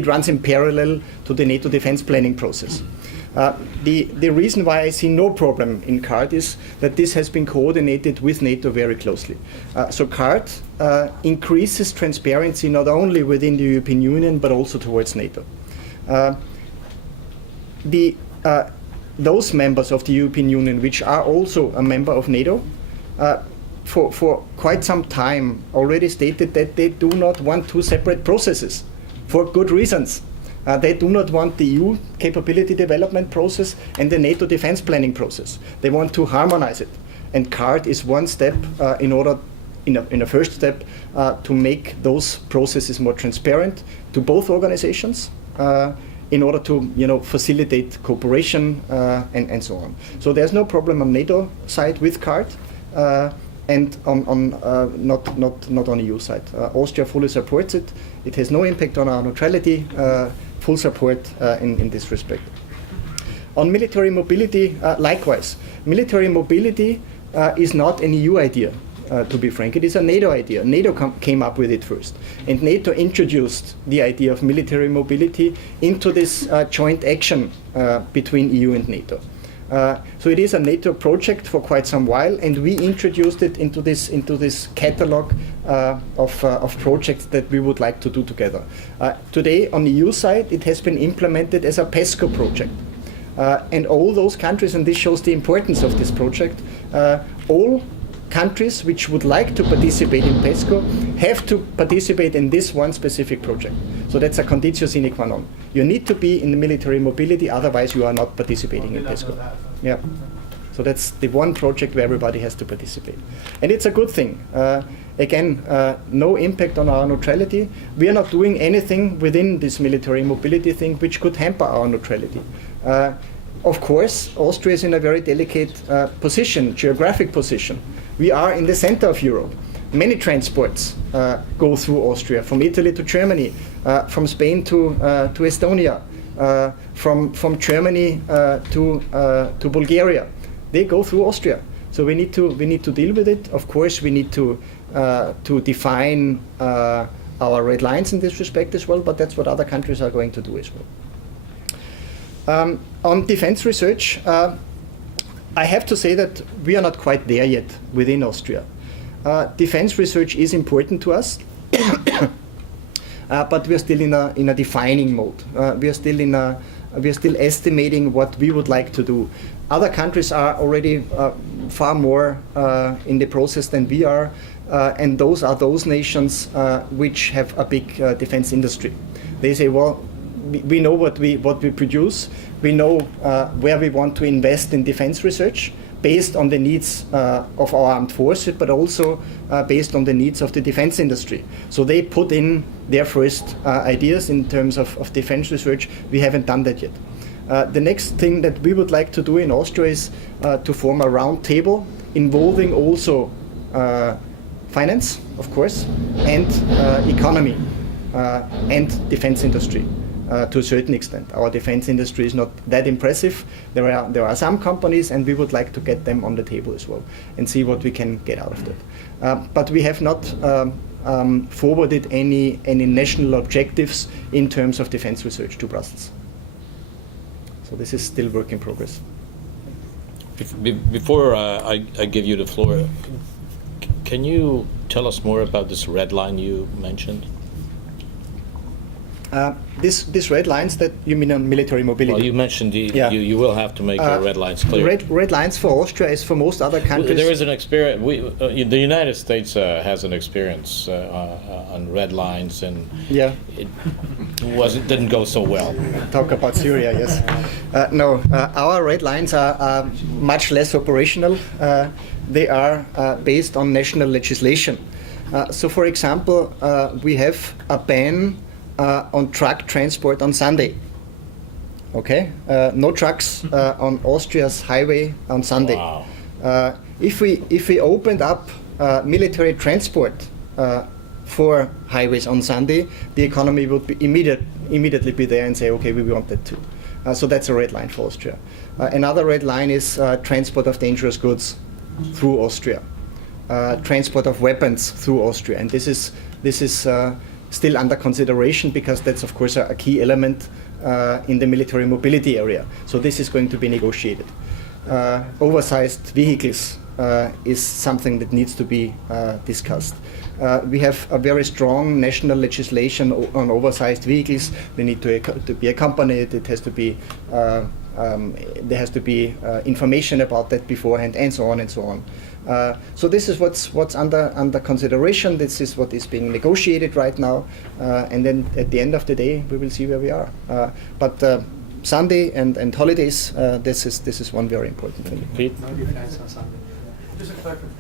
runs in parallel to the NATO defense planning process. The reason why I see no problem in CARD is that this has been coordinated with NATO very closely. So CARD increases transparency not only within the European Union but also towards NATO. Those members of the European Union which are also a member of NATO for quite some time already stated that they do not want two separate processes for good reasons. They do not want the EU capability development process and the NATO defense planning process. They want to harmonize it. And CARD is one step in a first step, to make those processes more transparent to both organizations, in order to facilitate cooperation and so on. So there's no problem on NATO side with CARD, and not on EU side. Austria fully supports it. It has no impact on our neutrality. Full support in this respect. On military mobility, likewise, military mobility is not an EU idea. To be frank, it is a NATO idea. NATO came up with it first. And NATO introduced the idea of military mobility into this joint action between EU and NATO. So it is a NATO project for quite some while, and we introduced it into this catalog of projects that we would like to do together. Today, on the EU side, it has been implemented as a PESCO project. And all those countries, and this shows the importance of this project, all countries which would like to participate in PESCO have to participate in this one specific project. So that's a conditio sine qua non. You need to be in the military mobility, otherwise you are not participating in PESCO. Yeah. So that's the one project where everybody has to participate. And it's a good thing. Again, no impact on our neutrality. We are not doing anything within this military mobility thing which could hamper our neutrality. Of course, Austria is in a very delicate position, geographic position. We are in the center of Europe. Many transports go through Austria, from Italy to Germany, from Spain to Estonia, from Germany to Bulgaria. They go through Austria. So we need to deal with it. Of course, we need to define our red lines in this respect as well, but that's what other countries are going to do as well. On defense research, I have to say that we are not quite there yet within Austria. Defense research is important to us, but we are still in a defining mode. We are still estimating what we would like to do. Other countries are already far more in the process than we are, and those are those nations which have a big defense industry. They say, well, we know what we produce. We know where we want to invest in defense research based on the needs of our armed forces, but also based on the needs of the defense industry. So they put in their first ideas in terms of defense research. We haven't done that yet. The next thing that we would like to do in Austria is to form a round table involving also finance, of course, and economy and defense industry. To a certain extent. Our defense industry is not that impressive. There are some companies, and we would like to get them on the table as well and see what we can get out of that. But we have not forwarded any national objectives in terms of defense research to Brussels. So this is still work in progress. Before I give you the floor, can you tell us more about this red line you mentioned? These red lines that you mean on military mobility? Well, you mentioned you will have to make your red lines clear. Red lines for Austria is for most other countries. There is an experience. The United States has an experience on red lines, and it didn't go so well. Talk about Syria, yes. No, our red lines are much less operational. They are based on national legislation. So, for example, we have a ban on truck transport on Sunday. Okay, no trucks on Austria's highway on Sunday. Wow. If we opened up military transport for highways on Sunday, the economy would be immediately be there and say, okay, we want that too. So that's a red line for Austria. Another red line is transport of dangerous goods through Austria, transport of weapons through Austria, and this is still under consideration because that's of course a key element in the military mobility area. So this is going to be negotiated. Oversized vehicles is something that needs to be discussed. We have a very strong national legislation on oversized vehicles. They need to be accompanied. It has to be there has to be information about that beforehand, and so on and so on. So this is what's under consideration. This is what is being negotiated right now, and then at the end of the day, we will see where we are. But Sunday and holidays, this is one very important thing. Pete? Just a clarification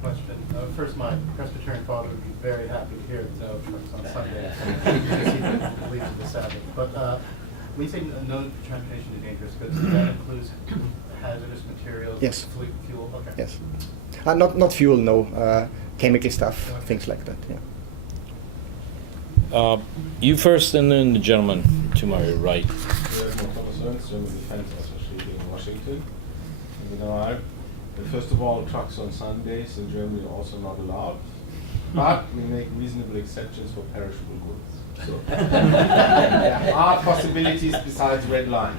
question. First, my Presbyterian father would be very happy to hear no trucks on Sunday. Because he believes in the Sabbath. But when you say no transportation of dangerous goods, that includes hazardous materials? Yes. Fuel? Okay. Yes. Not fuel, no. Chemical stuff, things like that, yeah. You first, and then the gentleman to my right. Thomas Ernst, German Defense Association in Washington. First of all, trucks on Sundays in Germany are also not allowed, but we make reasonable exceptions for perishable goods. So there are possibilities besides red line.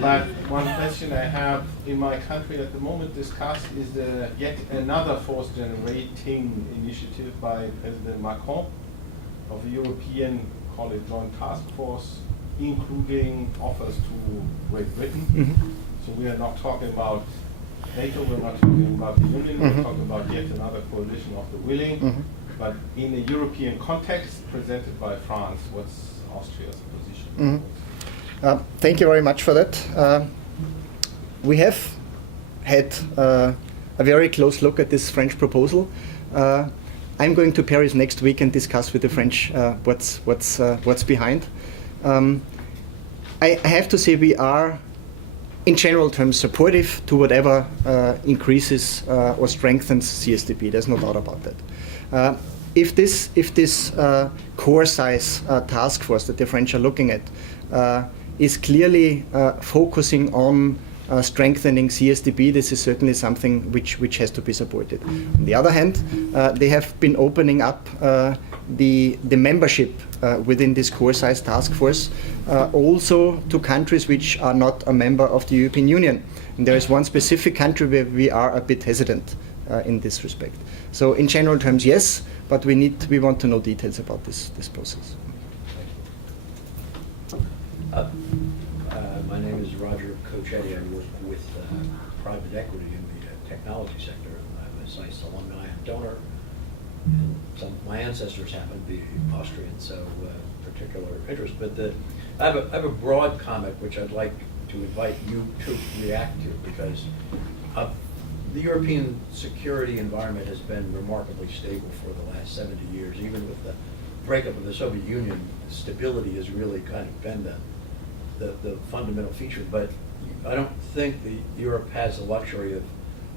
But one question I have in my country at the moment discussed is yet another force-generating initiative by President Macron of a European, call it joint task force, including offers to Great Britain. Mm-hmm. So we are not talking about NATO, we're not talking about the Union, we're talking about yet another coalition of the willing, but in a European context presented by France. What's Austria's position? Thank you very much for that. We have had a very close look at this French proposal. I'm going to Paris next week and discuss with the French what's behind. I have to say we are, in general terms, supportive to whatever increases or strengthens CSDP. There's no doubt about that. If this core size task force that the French are looking at is clearly focusing on strengthening CSDP, this is certainly something which has to be supported. On the other hand, they have been opening up the membership within this core size task force also to countries which are not a member of the European Union. And there is one specific country where we are a bit hesitant in this respect. So in general terms, yes, but we want to know details about this process. My name is Roger Cochetti. I work with private equity in the technology sector. I'm a SAIS alumni and donor. And my ancestors happen to be Austrian, so particular interest. But I have a broad comment which I'd like to invite you to react to, because the European security environment has been remarkably stable for the last 70 years. Even with the breakup of the Soviet Union, stability has really kind of been the fundamental feature. But I don't think Europe has the luxury of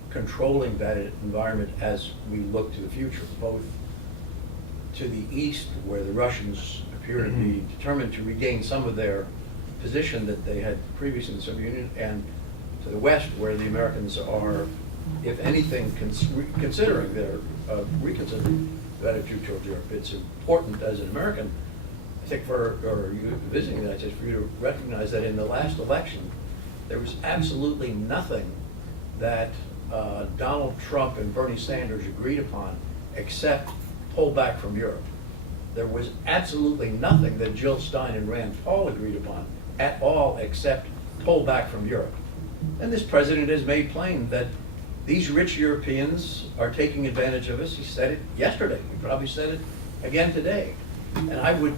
controlling that environment as we look to the future, both to the east, where the Russians appear to be determined to regain some of their position that they had previously in the Soviet Union, and to the west, where the Americans are, if anything, reconsidering their attitude towards Europe. It's important as an American, I think, or you visiting the United States, for you to recognize that in the last election, there was absolutely nothing that Donald Trump and Bernie Sanders agreed upon except pull back from Europe. There was absolutely nothing that Jill Stein and Rand Paul agreed upon at all except pull back from Europe. And this president has made plain that these rich Europeans are taking advantage of us. He said it yesterday. He probably said it again today. And I would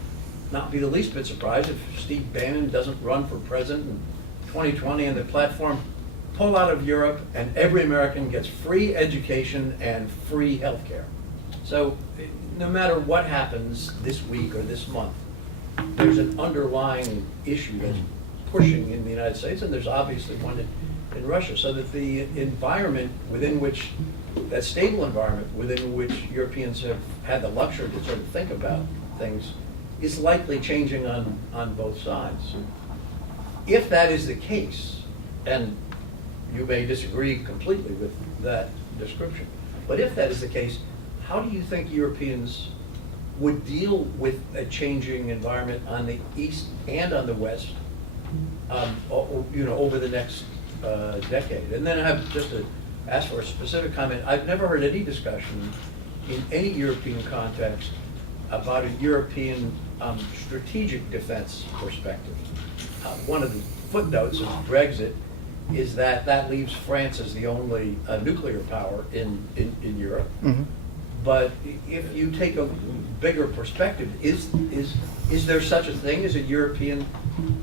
not be the least bit surprised if Steve Bannon doesn't run for president in 2020 and the platform pull out of Europe and every American gets free education and free health care. So no matter what happens this week or this month, there's an underlying issue that's pushing in the United States, and there's obviously one in Russia, so that the environment within which, that stable environment within which Europeans have had the luxury to sort of think about things is likely changing on both sides. If that is the case, and you may disagree completely with that description, but if that is the case, how do you think Europeans would deal with a changing environment on the east and on the west, over the next decade? And then I have just to ask for a specific comment. I've never heard any discussion in any European context about a European strategic defense perspective. One of the footnotes of Brexit is that that leaves France as the only nuclear power in Europe. Mhm. But if you take a bigger perspective, is there such a thing as a European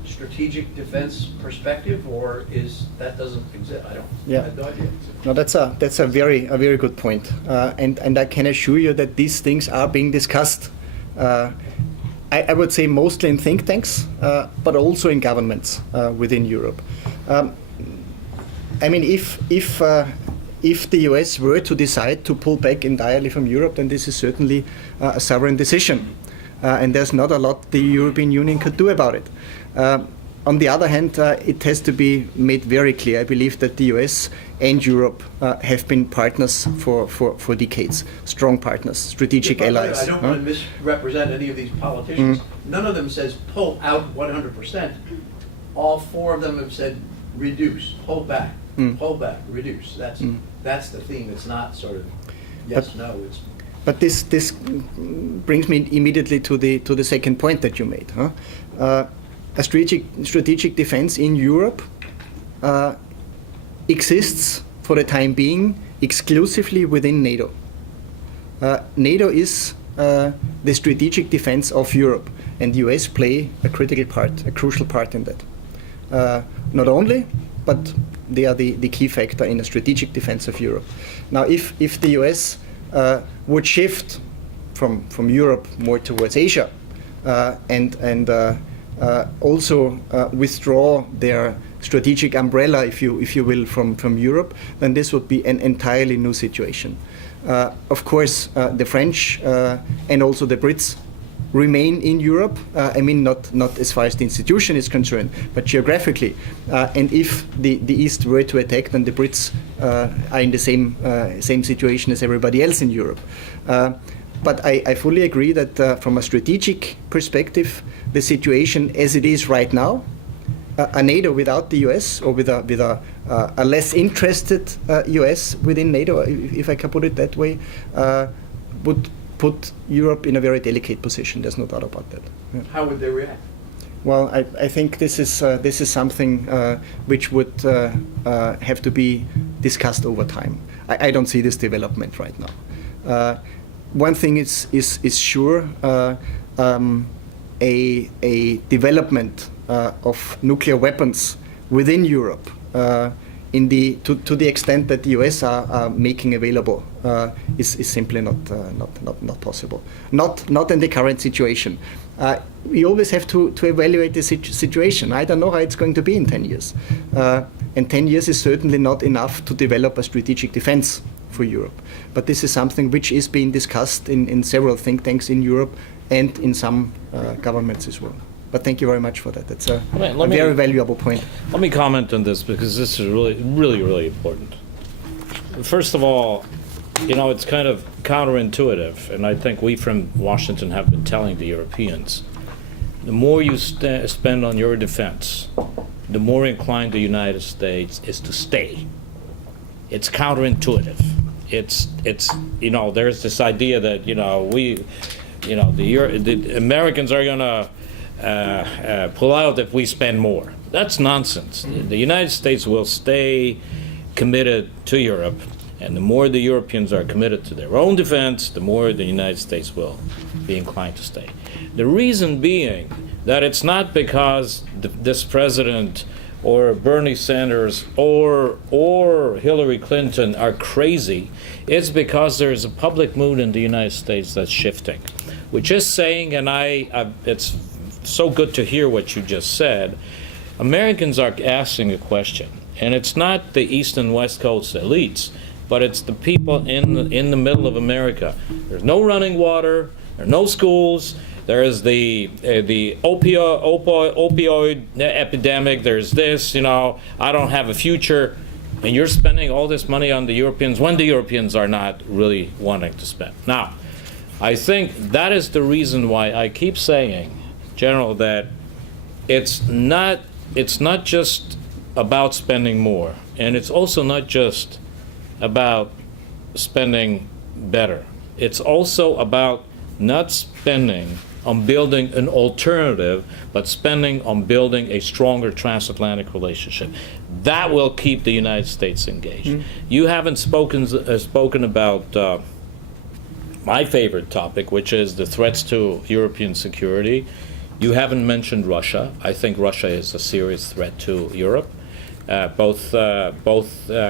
strategic defense perspective, or is that doesn't exist? I Yeah. have no idea. No, that's a very good point, and I can assure you that these things are being discussed. I would say mostly in think tanks, but also in governments within Europe. I mean, if the US were to decide to pull back entirely from Europe, then this is certainly a sovereign decision, and there's not a lot the European Union could do about it. On the other hand, it has to be made very clear, I believe, that the US and Europe have been partners for decades, strong partners, strategic allies. I don't want to misrepresent any of these politicians. None of them says pull out 100%. All four of them have said reduce, pull back, reduce. That's the theme. It's not sort of yes, no. It's But this brings me immediately to the second point that you made. A strategic defense in Europe exists for the time being exclusively within NATO. NATO is the strategic defense of Europe, and the US play a critical part, a crucial part in that. Not only, but they are the key factor in a strategic defense of Europe. Now, if the US would shift from Europe more towards Asia and also withdraw their strategic umbrella, if you will, from Europe, then this would be an entirely new situation. Of course, the French and also the Brits remain in Europe. I mean, not as far as the institution is concerned, but geographically. And if the East were to attack, then the Brits are in the same situation as everybody else in Europe. But I fully agree that from a strategic perspective, the situation as it is right now, a NATO without the US, or with a less interested US within NATO, if I can put it that way, would put Europe in a very delicate position. There's no doubt about that. Yeah. how would they react? Well, I think this is something which would have to be discussed over time. I don't see this development right now. One thing is sure: a development of nuclear weapons within Europe, to the extent that the US are making available, is simply not possible. Not in the current situation. We always have to evaluate the situation. I don't know how it's going to be in 10 years. And 10 years is certainly not enough to develop a strategic defense for Europe. But this is something which is being discussed in several think tanks in Europe and in some governments as well. But thank you very much for that. That's a very valuable point. Let me comment on this, because this is really important. First of all, it's kind of counterintuitive, and I think we from Washington have been telling the Europeans, the more you spend on your defense, the more inclined the United States is to stay. It's counterintuitive. It's there's this idea that the Americans are going to pull out if we spend more. That's nonsense. The United States will stay committed to Europe, and the more the Europeans are committed to their own defense, the more the United States will be inclined to stay. The reason being that it's not because this president or Bernie Sanders or Hillary Clinton are crazy. It's because there's a public mood in the United States that's shifting. We're just saying, and it's so good to hear what you just said, Americans are asking a question, and it's not the East and West Coast elites, but it's the people in the middle of America. There's no running water, there are no schools, there is the opioid epidemic, there's this, I don't have a future, and you're spending all this money on the Europeans when the Europeans are not really wanting to spend. Now, I think that is the reason why I keep saying, General, that it's not just about spending more, and it's also not just about spending better. It's also about not spending on building an alternative, but spending on building a stronger transatlantic relationship. That will keep the United States engaged. You haven't spoken about my favorite topic, which is the threats to European security. You haven't mentioned Russia. I think Russia is a serious threat to Europe, both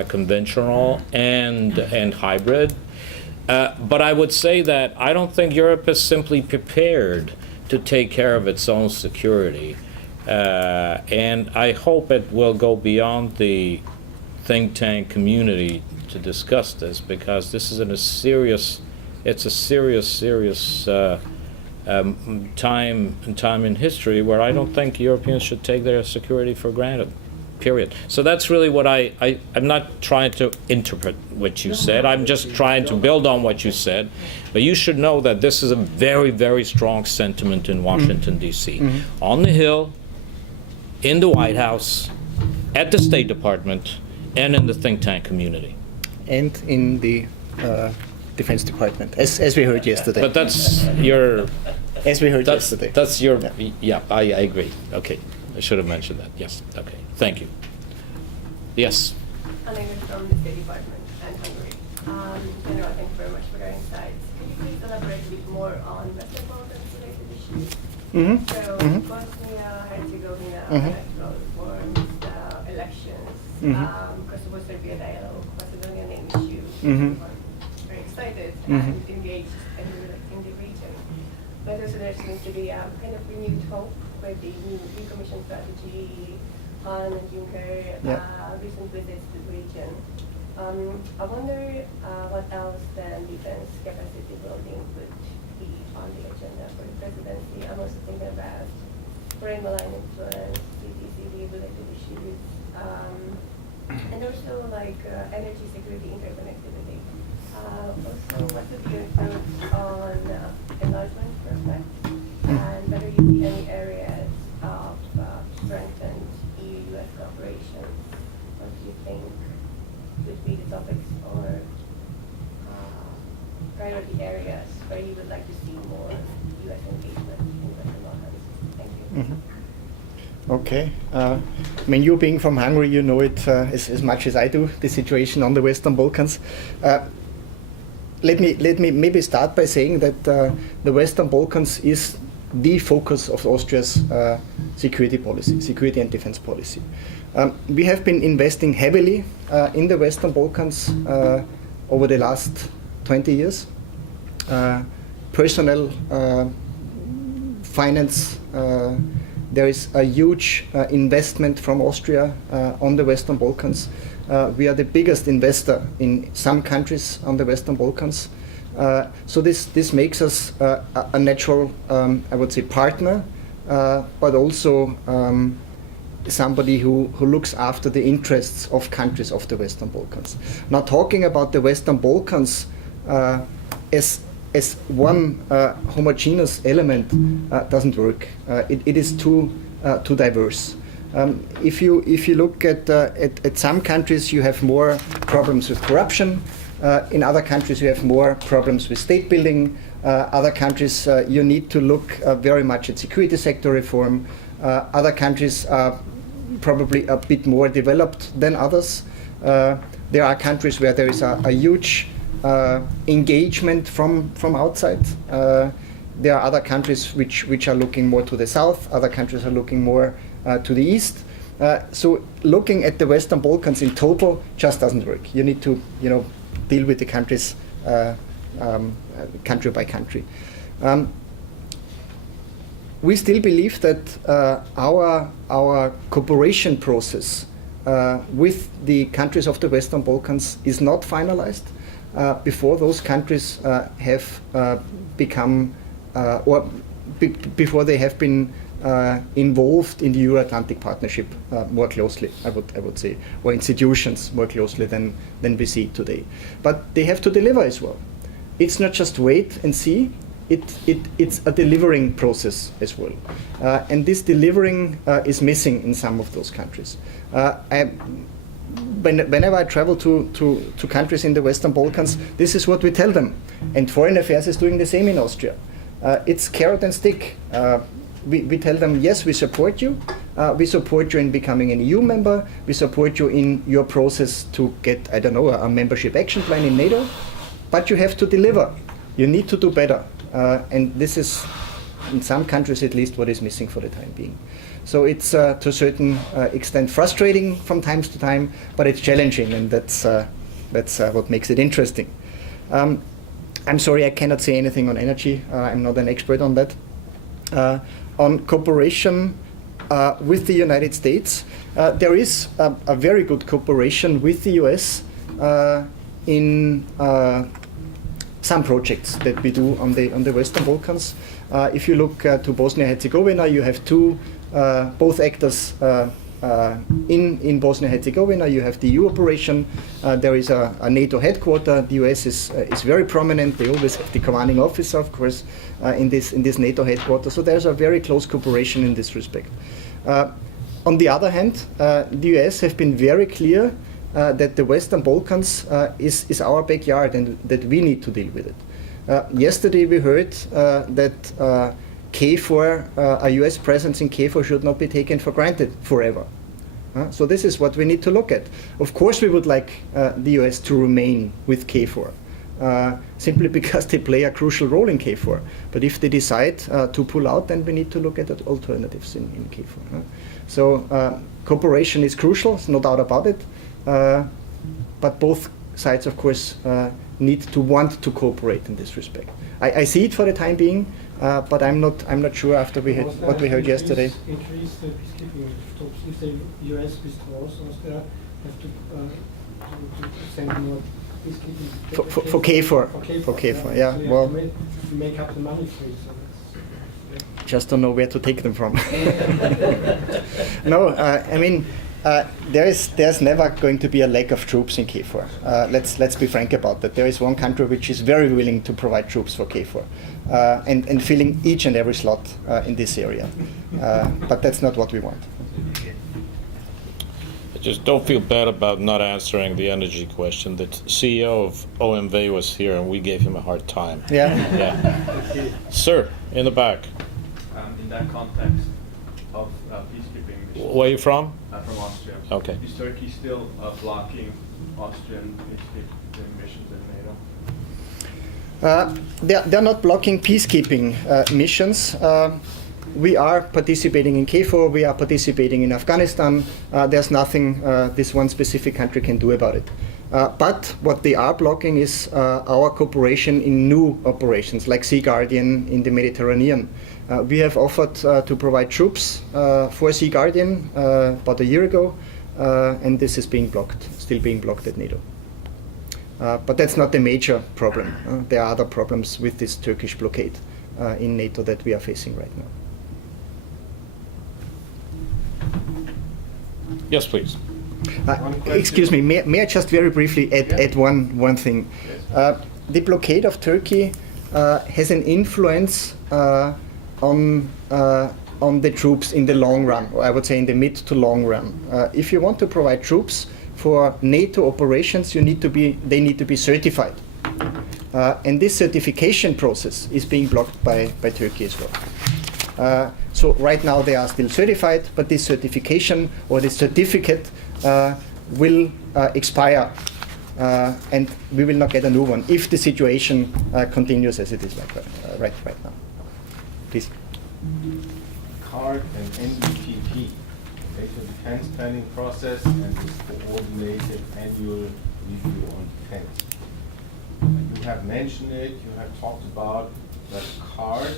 conventional and hybrid. But I would say that I don't think Europe is simply prepared to take care of its own security. And I hope it will go beyond the think tank community to discuss this, because this is it's a serious time in history where I don't think Europeans should take their security for granted. Period. So that's really what I'm not trying to interpret what you said. I'm just trying to build on what you said. But you should know that this is a very, very strong sentiment in Washington, D.C. On the Hill, in the White House, at the State Department, and in the think tank community. And in the Defense Department, as we heard yesterday. But that's your... As we heard yesterday. That's your... Yeah, I agree. Okay. I should have mentioned that. Yes. Okay. Thank you. Yes. And I'm from the State Department and Hungary. General, thank you very much for your insights. Could you please elaborate a bit more on Western Balkans related issues? So, Bosnia, Herzegovina, electoral reforms, elections, Kosovo, Serbia dialogue, Macedonian name issue. I'm very excited and engaged in the region. But also there seems to be a kind of renewed hope with the new Commission strategy on Juncker, recent visits to the region. I wonder what else than defense capacity building would be on the agenda for the presidency. I'm also thinking about foreign malign influence, CTCD related issues, and also like energy security interconnectivity. Also, what would be your thoughts on enlargement prospects, and whether you see any areas of strengthened EU-US cooperation? What do you think would be the topics or priority areas where you would like to see more US engagement in Western Balkans? Thank you. Okay. I mean, you being from Hungary, you know it as much as I do, the situation on the Western Balkans. Let me maybe start by saying that the Western Balkans is the focus of Austria's security policy, security and defense policy. We have been investing heavily in the Western Balkans over the last 20 years. Personnel, finance, there is a huge investment from Austria on the Western Balkans. We are the biggest investor in some countries on the Western Balkans. So this makes us a natural, I would say, partner, but also somebody who looks after the interests of countries of the Western Balkans. Now, talking about the Western Balkans as one homogeneous element doesn't work. It is too diverse. If you look at some countries, you have more problems with corruption. In other countries, you have more problems with state building. Other countries, you need to look very much at security sector reform. Other countries are probably a bit more developed than others. There are countries where there is a huge engagement from outside. There are other countries which are looking more to the south. Other countries are looking more to the east. So looking at the Western Balkans in total just doesn't work. You need to, deal with the countries country by country. We still believe that our cooperation process with the countries of the Western Balkans is not finalized before those countries have become before they have been involved in the Euro-Atlantic Partnership more closely, I would say, or institutions more closely than we see today. But they have to deliver as well. It's not just wait and see. It's a delivering process as well. And this delivering is missing in some of those countries. Whenever I travel to countries in the Western Balkans, this is what we tell them. And Foreign Affairs is doing the same in Austria. It's carrot and stick. We tell them, yes, we support you. We support you in becoming an EU member. We support you in your process to get, I don't know, a membership action plan in NATO. But you have to deliver. You need to do better. And this is, in some countries at least, what is missing for the time being. So it's to a certain extent frustrating from time to time, but it's challenging, and that's what makes it interesting. I'm sorry, I cannot say anything on energy. I'm not an expert on that. On cooperation with the United States, there is a very good cooperation with the US in some projects that we do on the Western Balkans. If you look to Bosnia-Herzegovina, you have both actors in Bosnia-Herzegovina. You have the EU operation. There is a NATO headquarter. The US is very prominent. They always have the commanding officer, of course, in this NATO headquarter. So there's a very close cooperation in this respect. On the other hand, the US have been very clear that the Western Balkans is our backyard and that we need to deal with it. Yesterday we heard that KFOR, a US presence in KFOR should not be taken for granted forever. So this is what we need to look at. Of course we would like the US to remain with KFOR, simply because they play a crucial role in KFOR. But if they decide to pull out, then we need to look at alternatives in KFOR. So cooperation is crucial, there's no doubt about it. But both sides, of course, need to want to cooperate in this respect. I see it for the time being, but I'm not sure after what we heard yesterday. Increase the peacekeeping troops. If the US withdraws, Austria have to send more peacekeeping. For KFOR. For KFOR, yeah. So Well, make up the money for it. So just don't know where to take them from. No, I mean, there's never going to be a lack of troops in KFOR. Let's be frank about that. There is one country which is very willing to provide troops for KFOR and filling each and every slot in this area. But that's not what we want. Just don't feel bad about not answering the energy question. The CEO of OMV was here and we gave him a hard time. Yeah. Yeah. Sir, in the back. In that context of peacekeeping missions, Where are you from? from Austria, Okay. is Turkey still blocking Austrian peacekeeping missions in NATO? They're not blocking peacekeeping missions. We are participating in KFOR, we are participating in Afghanistan. There's nothing this one specific country can do about it. But what they are blocking is our cooperation in new operations, like Sea Guardian in the Mediterranean. We have offered to provide troops for Sea Guardian about a year ago, and this is still being blocked at NATO. But that's not the major problem. There are other problems with this Turkish blockade in NATO that we are facing right now. Yes, please. Excuse me, may I just very briefly add one thing? The blockade of Turkey has an influence on the troops in the long run, or I would say in the mid to long run. If you want to provide troops for NATO operations, they need to be certified. And this certification process is being blocked by Turkey as well. So right now they are still certified, but this certification or this certificate will expire, and we will not get a new one if the situation continues as it is right now. Please. CARD and NDPP, NATO Defense Planning Process, and this coordinated annual review on defense. You have mentioned it, you have talked about that CARD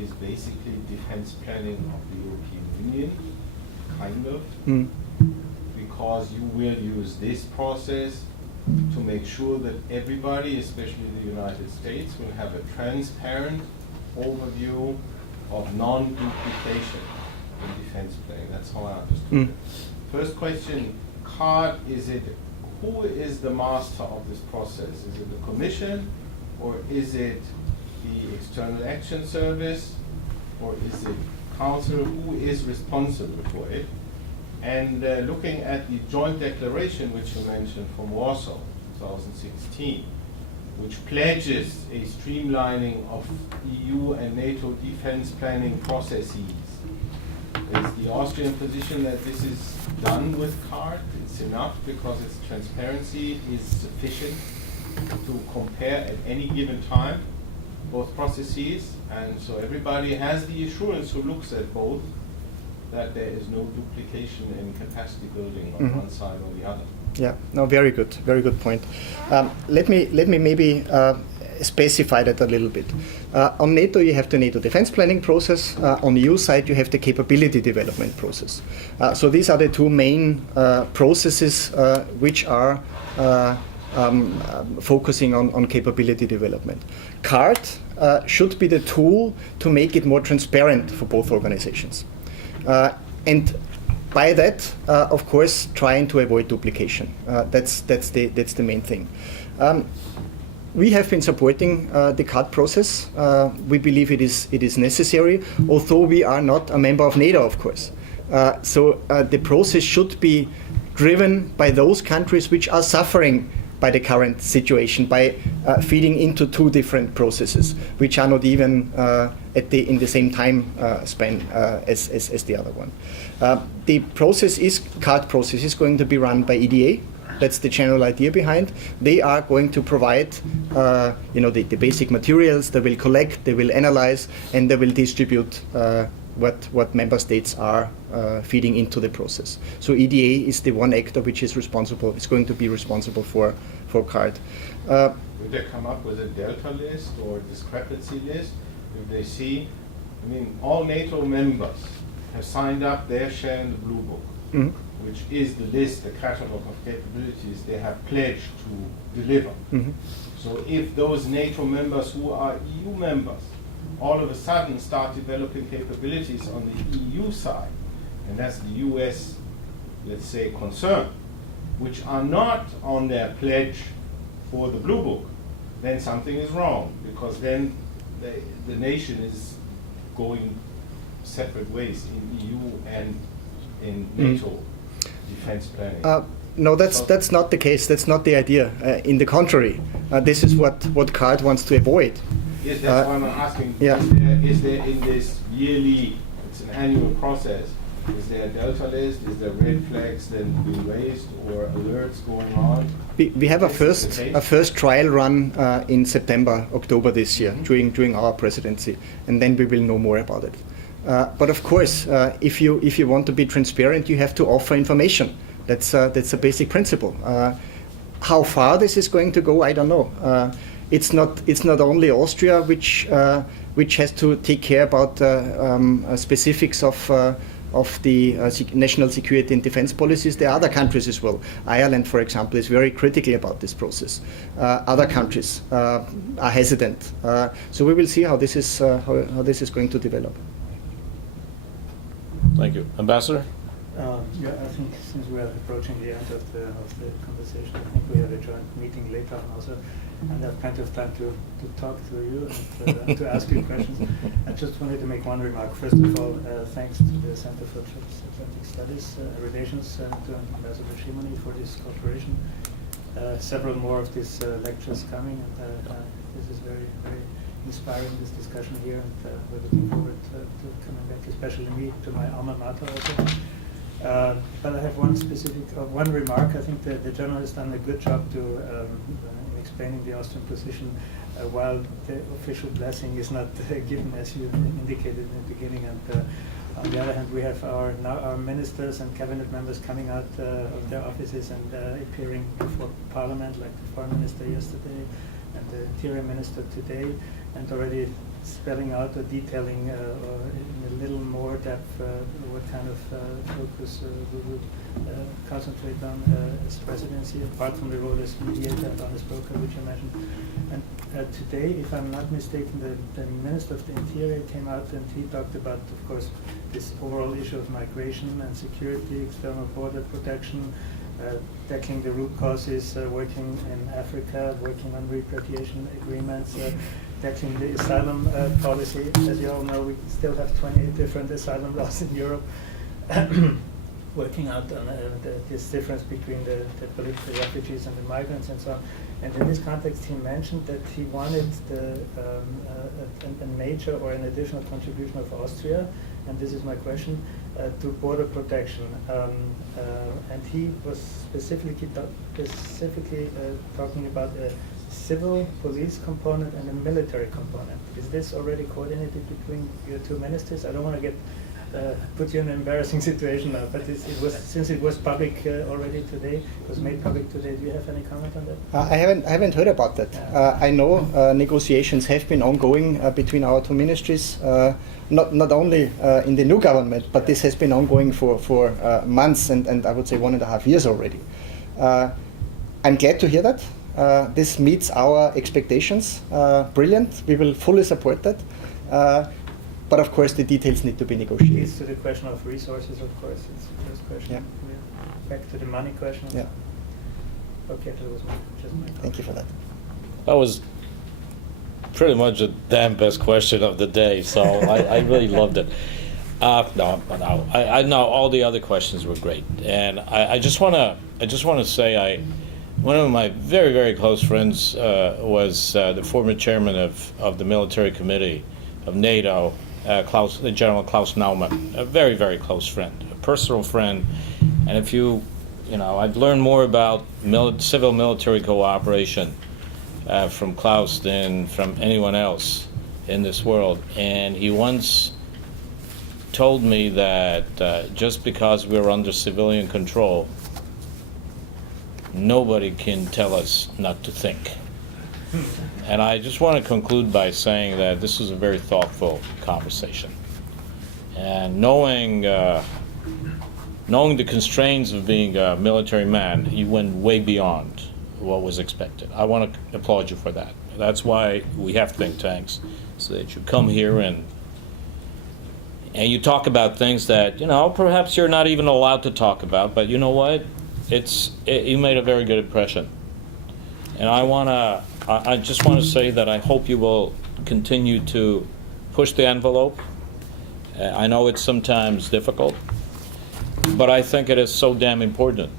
is basically defense planning of the European Union, kind of, because you will use this process to make sure that everybody, especially the United States, will have a transparent overview of non-duplication in defense planning. That's how I understood it. First question, CARD, who is the master of this process? Is it the Commission, or is it the External Action Service, or is it Council? Who is responsible for it? And looking at the joint declaration which you mentioned from Warsaw, 2016, which pledges a streamlining of EU and NATO defense planning processes. It's the Austrian position that this is done with CARD. It's enough because its transparency is sufficient to compare at any given time both processes, and so everybody has the assurance who looks at both that there is no duplication in capacity building on one side or the other. Yeah, no, very good point. Let me maybe specify that a little bit. On NATO, you have the NATO defense planning process. On the EU side, you have the capability development process. So these are the two main processes which are focusing on capability development. CARD should be the tool to make it more transparent for both organizations. And by that, of course, trying to avoid duplication. That's the main thing. We have been supporting the CARD process. We believe it is necessary, although we are not a member of NATO, of course. So the process should be driven by those countries which are suffering by the current situation, by feeding into two different processes, which are not even in the same time span as the other one. The CARD process is going to be run by EDA. That's the general idea behind. They are going to provide, the basic materials. They will collect, they will analyze, and they will distribute what member states are feeding into the process. So EDA is the one actor which is responsible. It's going to be responsible for CARD. Would they come up with a delta list or discrepancy list if they see? I mean, all NATO members have signed up their share in the Blue Book, which is the list, the catalog of capabilities they have pledged to deliver. So if those NATO members who are EU members all of a sudden start developing capabilities on the EU side, and that's the US, let's say, concern, which are not on their pledge for the Blue Book, then something is wrong, because then the nation is going separate ways in EU and in NATO defense planning. No, that's not the case. That's not the idea. In the contrary, this is what CARD wants to avoid. Yes, that's why I'm asking. Yeah. Is there in this yearly, it's an annual process, is there a delta list? Is there red flags then being raised or alerts going on? We have a first trial run in September, October this year during our presidency, and then we will know more about it. But of course, if you want to be transparent, you have to offer information. That's a basic principle. How far this is going to go, I don't know. It's not only Austria which has to take care about specifics of the national security and defense policies. There are other countries as well. Ireland, for example, is very critical about this process. Other countries are hesitant. So we will see how this is going to develop. Thank you. Ambassador? Yeah, I think since we are approaching the end of the conversation, I think we have a joint meeting later on also, and I have plenty of time to talk to you and to ask you questions. I just wanted to make one remark. First of all, thanks to the Center for Transatlantic Studies Relations and to Ambassador Shimoni for this cooperation. Several more of these lectures coming, and this is very, very inspiring, this discussion here, and we're looking forward to coming back, especially me, to my alma mater also. But I have one remark. I think that the General has done a good job in explaining the Austrian position, while the official blessing is not given as you indicated in the beginning. And on the other hand, we have our ministers and cabinet members coming out of their offices and appearing before Parliament, like the Foreign Minister yesterday and the Interior Minister today, and already spelling out or detailing in a little more depth what kind of focus we would concentrate on as presidency, apart from the role as mediator and honest broker, which I mentioned. And today, if I'm not mistaken, the Minister of the Interior came out and he talked about, of course, this overall issue of migration and security, external border protection, tackling the root causes, working in Africa, working on repatriation agreements, tackling the asylum policy. As you all know, we still have 28 different asylum laws in Europe. Working out on this difference between the political refugees and the migrants and so on. And in this context, he mentioned that he wanted a major or an additional contribution of Austria, and this is my question, to border protection. And he was specifically talking about a civil police component and a military component. Is this already coordinated between your two ministers? I don't want to get put you in an embarrassing situation now, but it was, since it was public already today, it was made public today. Do you have any comment on that? I haven't heard about that. I know negotiations have been ongoing between our two ministries, not only in the new government, but this has been ongoing for months and I would say 1.5 years already. I'm glad to hear that. This meets our expectations. Brilliant. We will fully support that. But of course, the details need to be negotiated. It's to the question of resources, of course. It's the first question. Yeah. Back to the money question. Yeah. Okay, that was just my comment. Thank you for that. That was pretty much the damn best question of the day, so I really loved it. No, I know all the other questions were great, and I just want to say one of my very, very close friends was the former chairman of the military committee of NATO, General Klaus Naumann, a very, very close friend, a personal friend. And if I've learned more about civil-military cooperation from Klaus than from anyone else in this world. And he once told me that just because we're under civilian control, nobody can tell us not to think. And I just want to conclude by saying that this was a very thoughtful conversation. And knowing the constraints of being a military man, you went way beyond what was expected. I want to applaud you for that. That's why we have think tanks, so that you come here and you talk about things that, perhaps you're not even allowed to talk about, but you know what? You made a very good impression. And I just want to say that I hope you will continue to push the envelope. I know it's sometimes difficult, but I think it is so damn important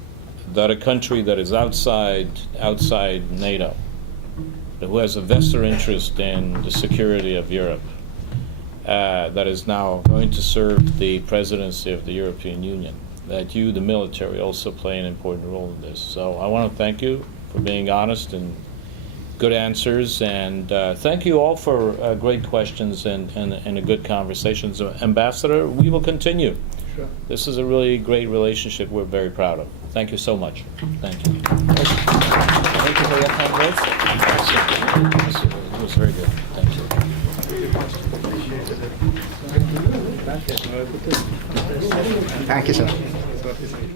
that a country that is outside NATO, who has a vested interest in the security of Europe, that is now going to serve the presidency of the European Union, that you, the military, also play an important role in this. So I want to thank you for being honest and good answers, and thank you all for great questions and a good conversation. So, Ambassador, we will continue. Sure. This is a really great relationship we're very proud of. Thank you so much. Thank you. Thank you for your kind words. It was very good. Thank you. Thank you, sir.